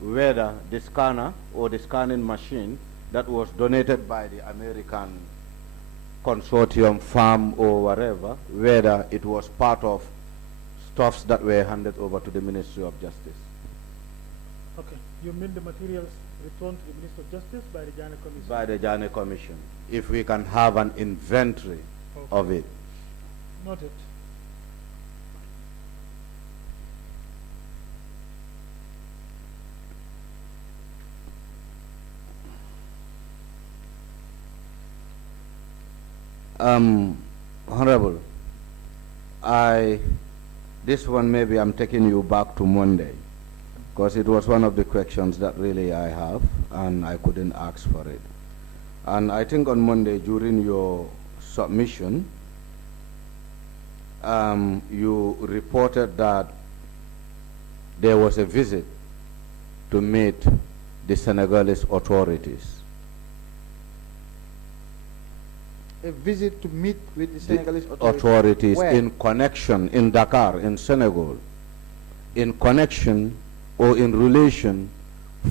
whether the scanner or the scanning machine that was donated by the American consortium firm or whatever, whether it was part of stuffs that were handed over to the Ministry of Justice. Okay, you mean the materials returned to the Minister of Justice by the Janneh Commission? By the Janneh Commission. If we can have an inventory of it. Noted. Honorable, this one maybe I'm taking you back to Monday, because it was one of the questions that really I have, and I couldn't ask for it. And I think on Monday during your submission, you reported that there was a visit to meet the Senegalese authorities. A visit to meet with the Senegalese authorities. Where? In connection, in Dakar, in Senegal, in connection or in relation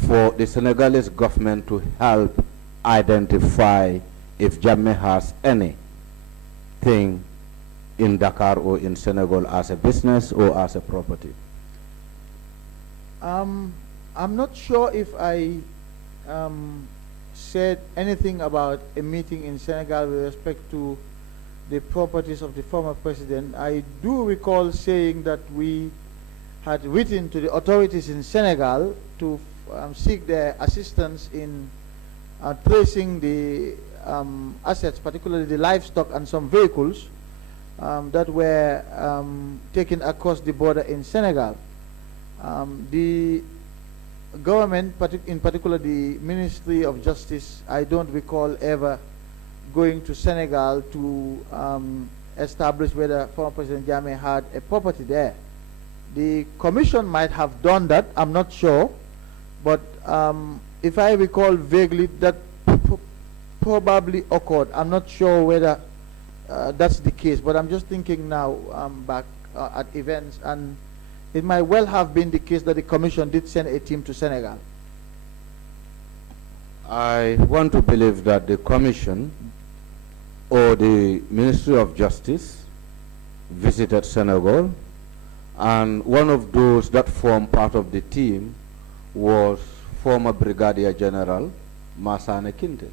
for the Senegalese government to help identify if Janneh has anything in Dakar or in Senegal as a business or as a property. I'm not sure if I said anything about a meeting in Senegal with respect to the properties of the former president. I do recall saying that we had written to the authorities in Senegal to seek their assistance in tracing the assets, particularly the livestock and some vehicles that were taken across the border in Senegal. The government, in particular the Ministry of Justice, I don't recall ever going to Senegal to establish whether former President Janneh had a property there. The commission might have done that, I'm not sure, but if I recall vaguely, that probably occurred. I'm not sure whether that's the case, but I'm just thinking now back at events, and it might well have been the case that the commission did send a team to Senegal. I want to believe that the commission or the Ministry of Justice visited Senegal, and one of those that formed part of the team was former Brigadier General Masane Kinte.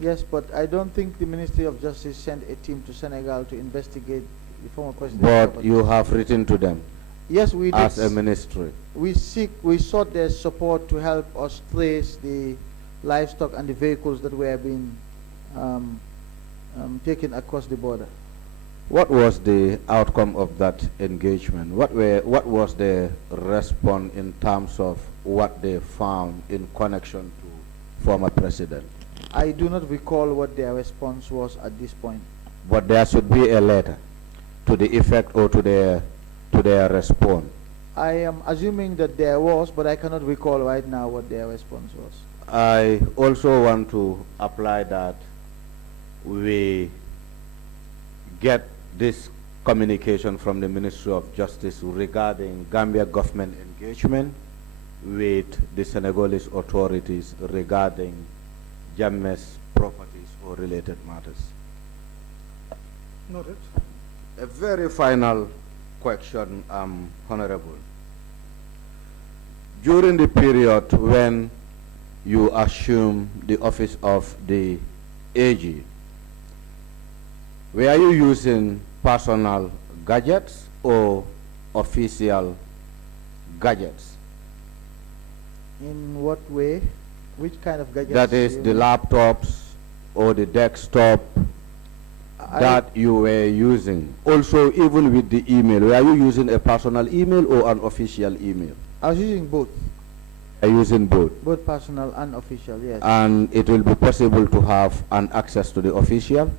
Yes, but I don't think the Ministry of Justice sent a team to Senegal to investigate the former president. But you have written to them. Yes, we did. As a ministry. We sought their support to help us trace the livestock and the vehicles that were being taken across the border. What was the outcome of that engagement? What was the response in terms of what they found in connection to former president? I do not recall what their response was at this point. But there should be a letter to the effect or to their response. I am assuming that there was, but I cannot recall right now what their response was. I also want to apply that we get this communication from the Ministry of Justice regarding Gambia government engagement with the Senegalese authorities regarding Janneh's properties or related matters. Noted. A very final question, Honorable. During the period when you assumed the office of the AG, were you using personal gadgets or official gadgets? In what way? Which kind of gadgets? That is the laptops or the desktop that you were using. Also, even with the email, were you using a personal email or an official email? I was using both. Using both. Both personal and official, yes. And it will be possible to have an access to the official?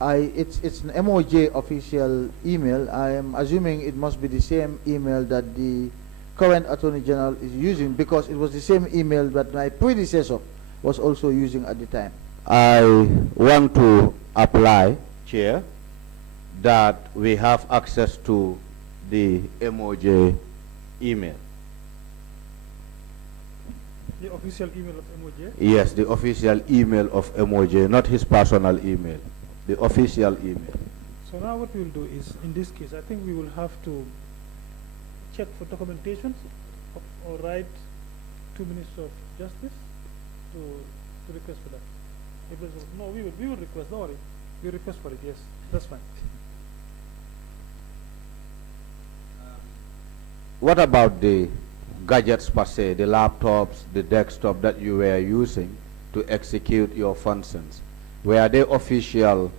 It's an MOJ official email. I am assuming it must be the same email that the current Attorney General is using, because it was the same email that my predecessor was also using at the time. I want to apply, Chair, that we have access to the MOJ email. The official email of MOJ? Yes, the official email of MOJ, not his personal email, the official email. So now what we'll do is, in this case, I think we will have to check for documentation or write 2 Ministers of Justice to request for that. If no, we will request, don't worry. We request for it, yes, that's fine. What about the gadgets per se, the laptops, the desktop that you were using to execute your functions? Were they official?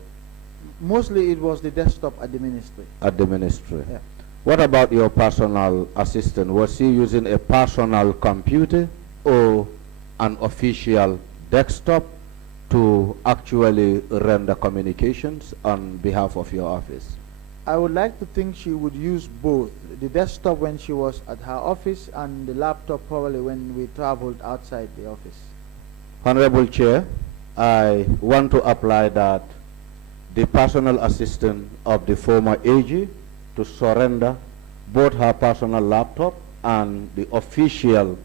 Mostly it was the desktop at the ministry. At the ministry. Yeah. What about your personal assistant? Was he using a personal computer or an official desktop to actually render communications on behalf of your office? I would like to think she would use both. The desktop when she was at her office, and the laptop probably when we traveled outside the office. Honorable Chair, I want to apply that the personal assistant of the former AG to surrender both her personal laptop and the official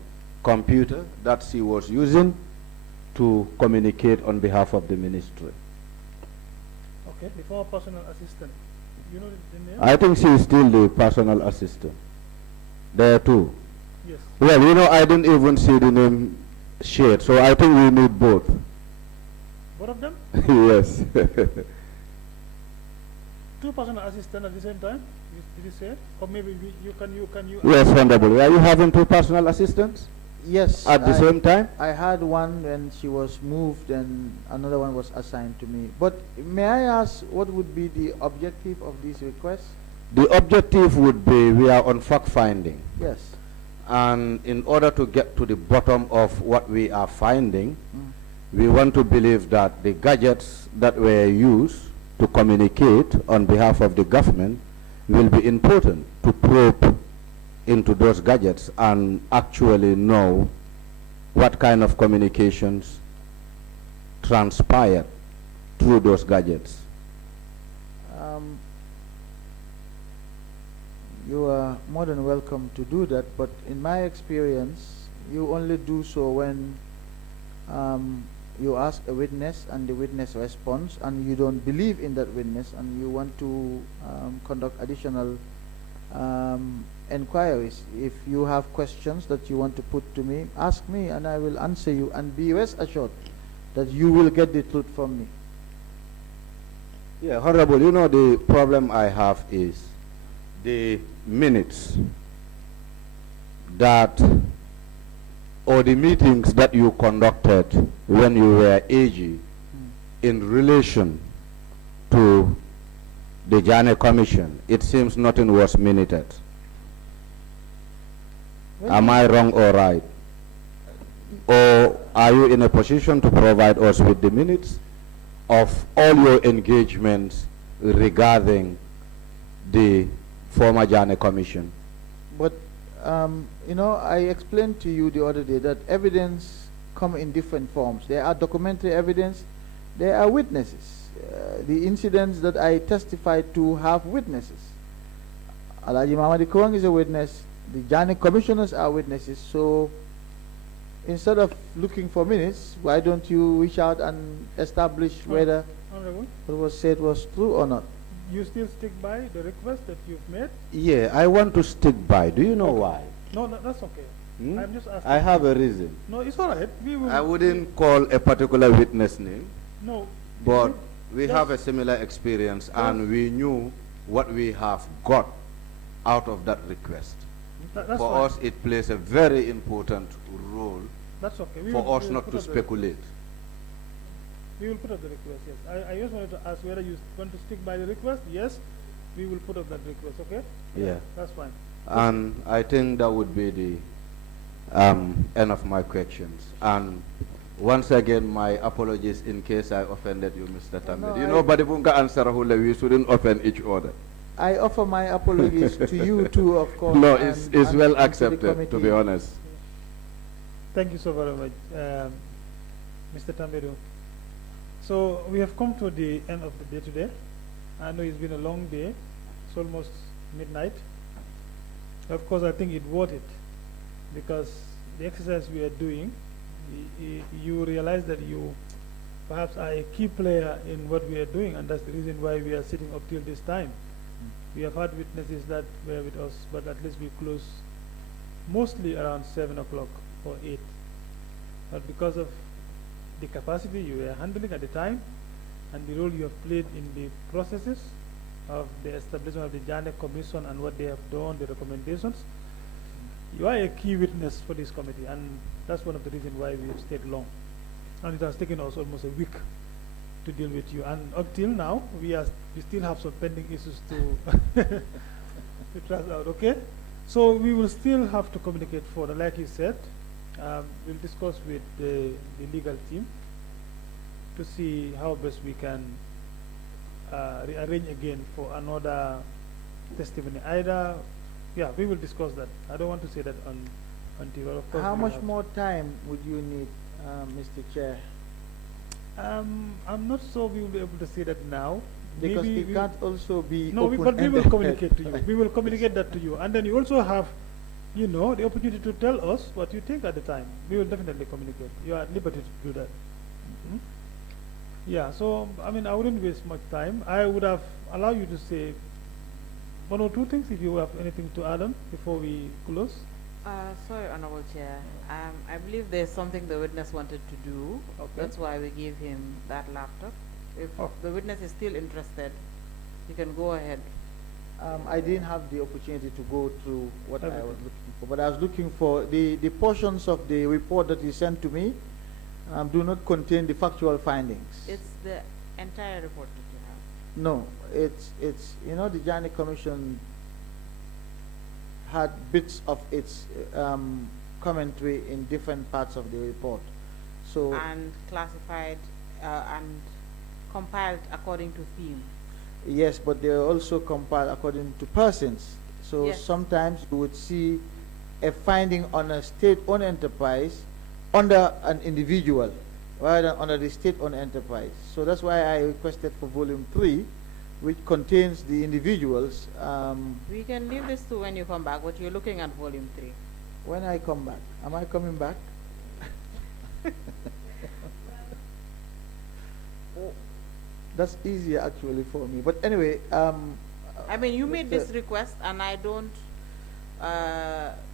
computer that she was using to communicate on behalf of the ministry. Okay, the former personal assistant. You know the name? I think she is still the personal assistant. There too. Yes. Well, you know, I didn't even see the name shared, so I think we need both. Both of them? Yes. 2 personal assistants at the same time? Did you say? Or maybe you can. Yes, Honorable. Are you having 2 personal assistants Yes. at the same time? I had one when she was moved, and another one was assigned to me. But may I ask, what would be the objective of this request? The objective would be, we are on fact finding. Yes. And in order to get to the bottom of what we are finding, we want to believe that the gadgets that were used to communicate on behalf of the government will be important to probe into those gadgets and actually know what kind of communications transpired through those gadgets. You are more than welcome to do that, but in my experience, you only do so when you ask a witness and the witness responds, and you don't believe in that witness, and you want to conduct additional inquiries. If you have questions that you want to put to me, ask me and I will answer you, and be rest assured that you will get the truth from me. Yeah, Honorable, you know the problem I have is the minutes that, or the meetings that you conducted when you were AG in relation to the Janneh Commission. It seems nothing was minuted. Am I wrong or right? Or are you in a position to provide us with the minutes of all your engagements regarding the former Janneh Commission? But you know, I explained to you the other day that evidence come in different forms. There are documentary evidence, there are witnesses. The incidents that I testified to have witnesses. Alhaji Mamadi Kurang is a witness, the Janneh commissioners are witnesses, so instead of looking for minutes, why don't you reach out and establish whether Honorable, what was said was true or not? you still stick by the request that you've made? Yeah, I want to stick by. Do you know why? No, that's okay. I'm just asking. I have a reason. No, it's all right. We will. I wouldn't call a particular witness name, No. but we Yes. have a similar experience and we knew what we have got out of that request. That's For fine. us, it plays a very important role That's okay. for us not put to up the- speculate. We will put up the request, yes. I just wanted to ask whether you want to stick by the request. Yes, we will put up that request, okay? Yeah. That's fine. And I think that would be the end of my questions. And once again, my apologies in case I offended you, Mr. Tamid. No, You know, but if we answer, we shouldn't offend each other. I offer my apologies to you too, of course. No, and- it's and- well and to the accepted, to be committee. honest. Thank you so very much, Mr. Tambadou. So we have come to the end of the day today. I know it's been a long day. It's almost midnight. Of course, I think it's worth it because the exercise we are doing, you realize that you perhaps are a key player in what we are doing, and that's the reason why we are sitting up till this time. We have had witnesses that were with us, but at least we close mostly around 7 o'clock or 8. But because of the capacity you were handling at the time and the role you have played in the processes of the establishment of the Janneh Commission and what they have done, the recommendations, you are a key witness for this committee, and that's one of the reasons why we have stayed long. And it has taken us almost a week to deal with you. And up till now, we still have some pending issues to, to track out, okay? So we will still have to communicate further. Like you said, we'll discuss with the legal team to see how best we can rearrange again for another testimony. Either, yeah, we will discuss that. I don't want to say that until, of course. How we much have- more time would you need, Mr. Chair? I'm not sure we will be able to say that now. Because Maybe it we- can't also be No, but we will open-ended. communicate to you. We will communicate that to you. And then you also have, you know, the opportunity to tell us what you think at the time. We will definitely communicate. You are at liberty to do that. Mhm. Yeah, so, I mean, I wouldn't waste much time. I would have allowed you to say one or two things if you have anything to add on before we close. Sorry, Honorable Chair. I believe there's something the witness wanted to do. Okay. That's why we gave him that laptop. If Oh. the witness is still interested, you can go ahead. I didn't have the opportunity to go through what I was Everything. looking for, but I was looking for the portions of the report that you sent to me do not contain the factual findings. It's the entire report that you have. No, it's you know, the Janneh Commission had bits of its commentary in different parts of the report. So And classified and compiled according to theme. yes, but they are also compiled according to persons. So Yes. sometimes you would see a finding on a state-owned enterprise under an individual rather than under the state-owned enterprise. So that's why I requested for volume 3, which contains the individuals. We can leave this to when you come back, but you're looking at volume 3. When I come back, am I coming back? That's easier actually for me. But anyway, I mean, you made this Mr. request, and I don't.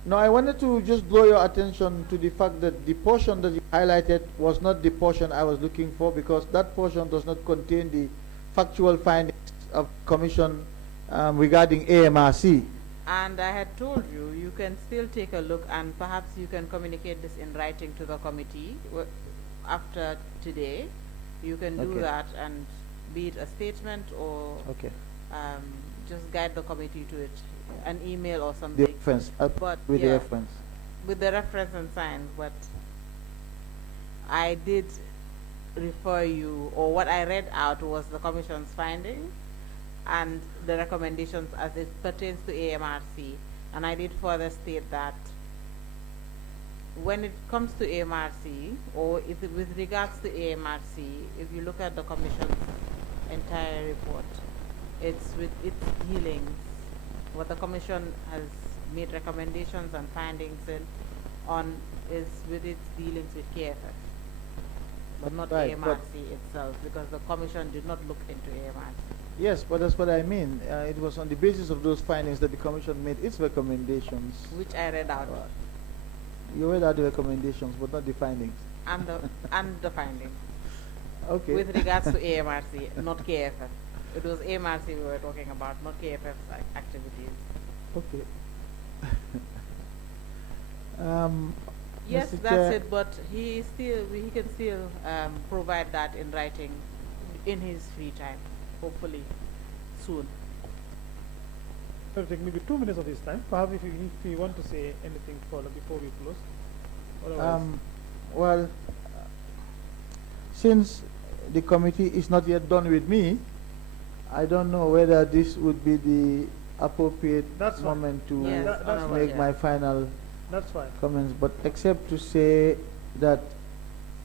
No, I wanted to just draw your attention to the fact that the portion that you highlighted was not the portion I was looking for, because that portion does not contain the factual findings of Commission regarding AMRC. And I had told you, you can still take a look, and perhaps you can communicate this in writing to the committee after today. You can do Okay. that, and be it a statement or Okay. just guide the committee to it, an email or The something. reference, But with the yeah, reference. with the reference and sign. But I did refer you, or what I read out was the commission's finding and the recommendations as it pertains to AMRC. And I did further state that when it comes to AMRC, or if with regards to AMRC, if you look at the commission's entire report, it's with its dealings, what the commission has made recommendations and findings on is with its dealings with KFF, but not Right, but- AMRC itself, because the commission did not look into AMRC. Yes, but that's what I mean. It was on the basis of those findings that the Commission made its recommendations. Which I read out, You read out the recommendations, but not the findings. and the findings. Okay. With regards to AMRC, not KFF. It was AMRC we were talking about, not KFF's activities. Okay. Yes, Mr. that's Chair, it, but he can still provide that in writing in his free time, hopefully soon. It'll take maybe 2 minutes of his time. Perhaps if you want to say anything further before we close. Otherwise, Well, since the committee is not yet done with me, I don't know whether this would be the appropriate That's fine. moment to Yes, that's Honorable make Chair. my final That's fine. comments, but except to say that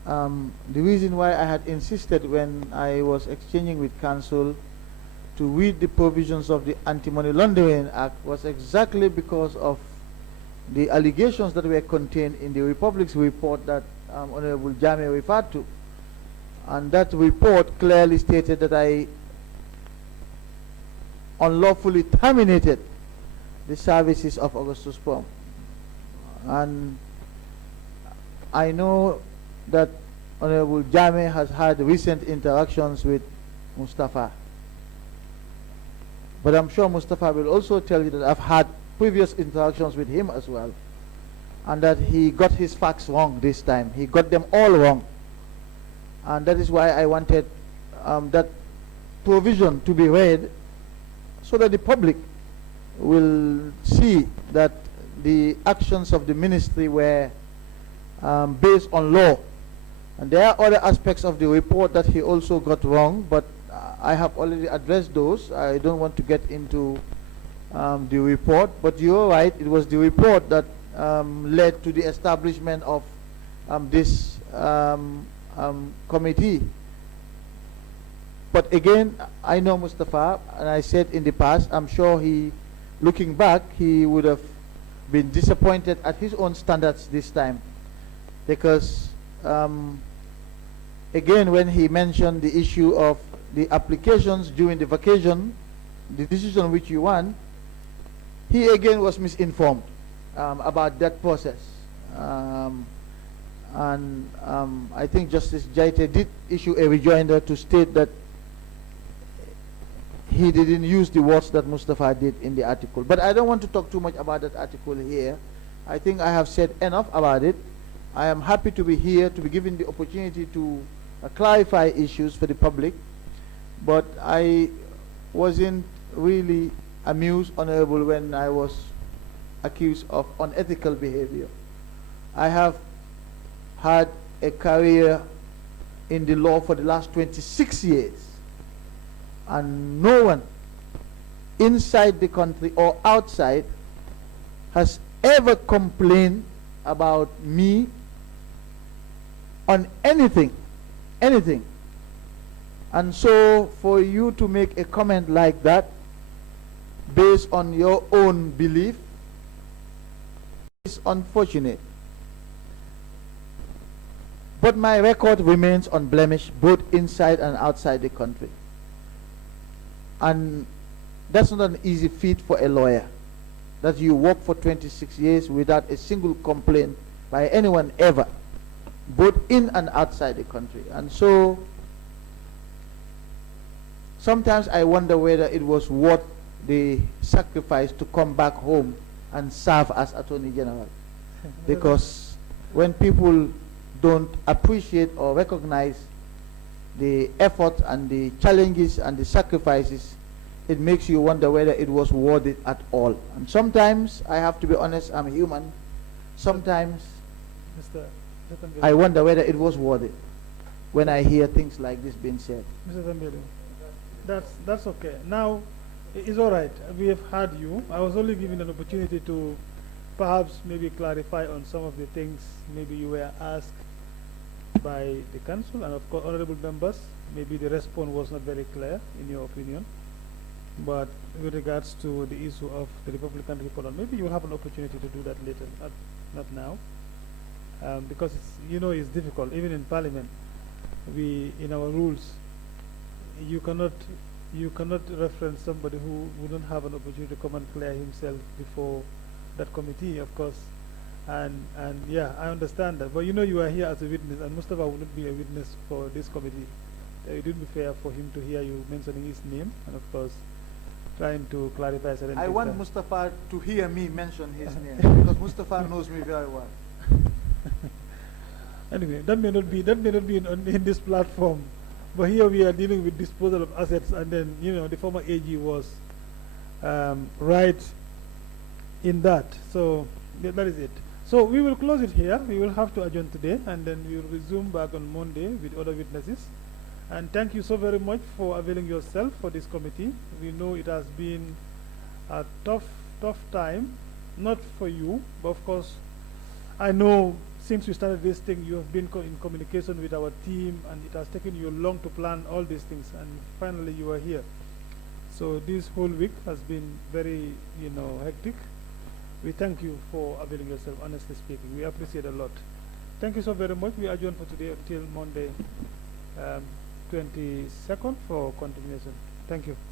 the reason why I had insisted when I was exchanging with counsel to read the provisions of the Anti-Money Laundering Act was exactly because of the allegations that were contained in the Republic's report that Honorable Janneh referred to. And that report clearly stated that I unlawfully terminated the services of Augustus Prom. And I know that Honorable Janneh has had recent interactions with Mustafa. But I'm sure Mustafa will also tell you that I've had previous interactions with him as well. And that he got his facts wrong this time. He got them all wrong. And that is why I wanted that provision to be read so that the public will see that the actions of the ministry were based on law. And there are other aspects of the report that he also got wrong, but I have already addressed those. I don't want to get into the report, but you're right, it was the report that led to the establishment of this committee. But again, I know Mustafa, and I said in the past, I'm sure looking back, he would have been disappointed at his own standards this time. Because, again, when he mentioned the issue of the applications during the vacation, the decision which you won, he again was misinformed about that process. I think Justice Jaite did issue a rejoinder to state that he didn't use the words that Mustafa did in the article. But I don't want to talk too much about that article here. I think I have said enough about it. I am happy to be here, to be given the opportunity to clarify issues for the public. But I wasn't really amused, Honorable, when I was accused of unethical behavior. I have had a career in the law for the last 26 years. And no one inside the country or outside has ever complained about me on anything. And so for you to make a comment like that based on your own belief is unfortunate. But my record remains unblemished both inside and outside the country. And that's not an easy feat for a lawyer, that you work for 26 years without a single complaint by anyone ever, both in and outside the country. And so sometimes I wonder whether it was worth the sacrifice to come back home and serve as Attorney General. Because when people don't appreciate or recognize the effort and the challenges and the sacrifices, it makes you wonder whether it was worth it at all. And sometimes, I have to be honest, I'm human. Sometimes Mr. I wonder whether it was worth it when I hear things like this being said. Mr. Tambadou, that's okay. Now, it's all right. We have heard you. I was only given an opportunity to perhaps maybe clarify on some of the things maybe you were asked by the council and of course honorable members. Maybe the response was not very clear in your opinion. But with regards to the issue of the Republican report, maybe you will have an opportunity to do that later, not now. Because it's difficult. Even in Parliament, in our rules, you cannot reference somebody who wouldn't have an opportunity to come and clear himself before that committee, of course. And yeah, I understand that. But you are here as a witness, and Mustafa would not be a witness for this committee. It would be fair for him to hear you mentioning his name, and of course, trying to clarify certain I things. want Mustafa to hear me mention his name because Mustafa knows me very well. Anyway, that may not be in this platform, but here we are dealing with disposal of assets, and then the former AG was right in that. So that is it. So we will close it here. We will have to adjourn today, and then we will resume back on Monday with other witnesses. And thank you so very much for availing yourself for this committee. We know it has been a tough time, not for you, but of course, I know since we started this thing, you have been in communication with our team, and it has taken you long to plan all these things, and finally you are here. So this whole week has been very, hectic. We thank you for availing yourself, honestly speaking. We appreciate a lot. Thank you so very much. We adjourn for today until Monday, 22nd for continuation. Thank you.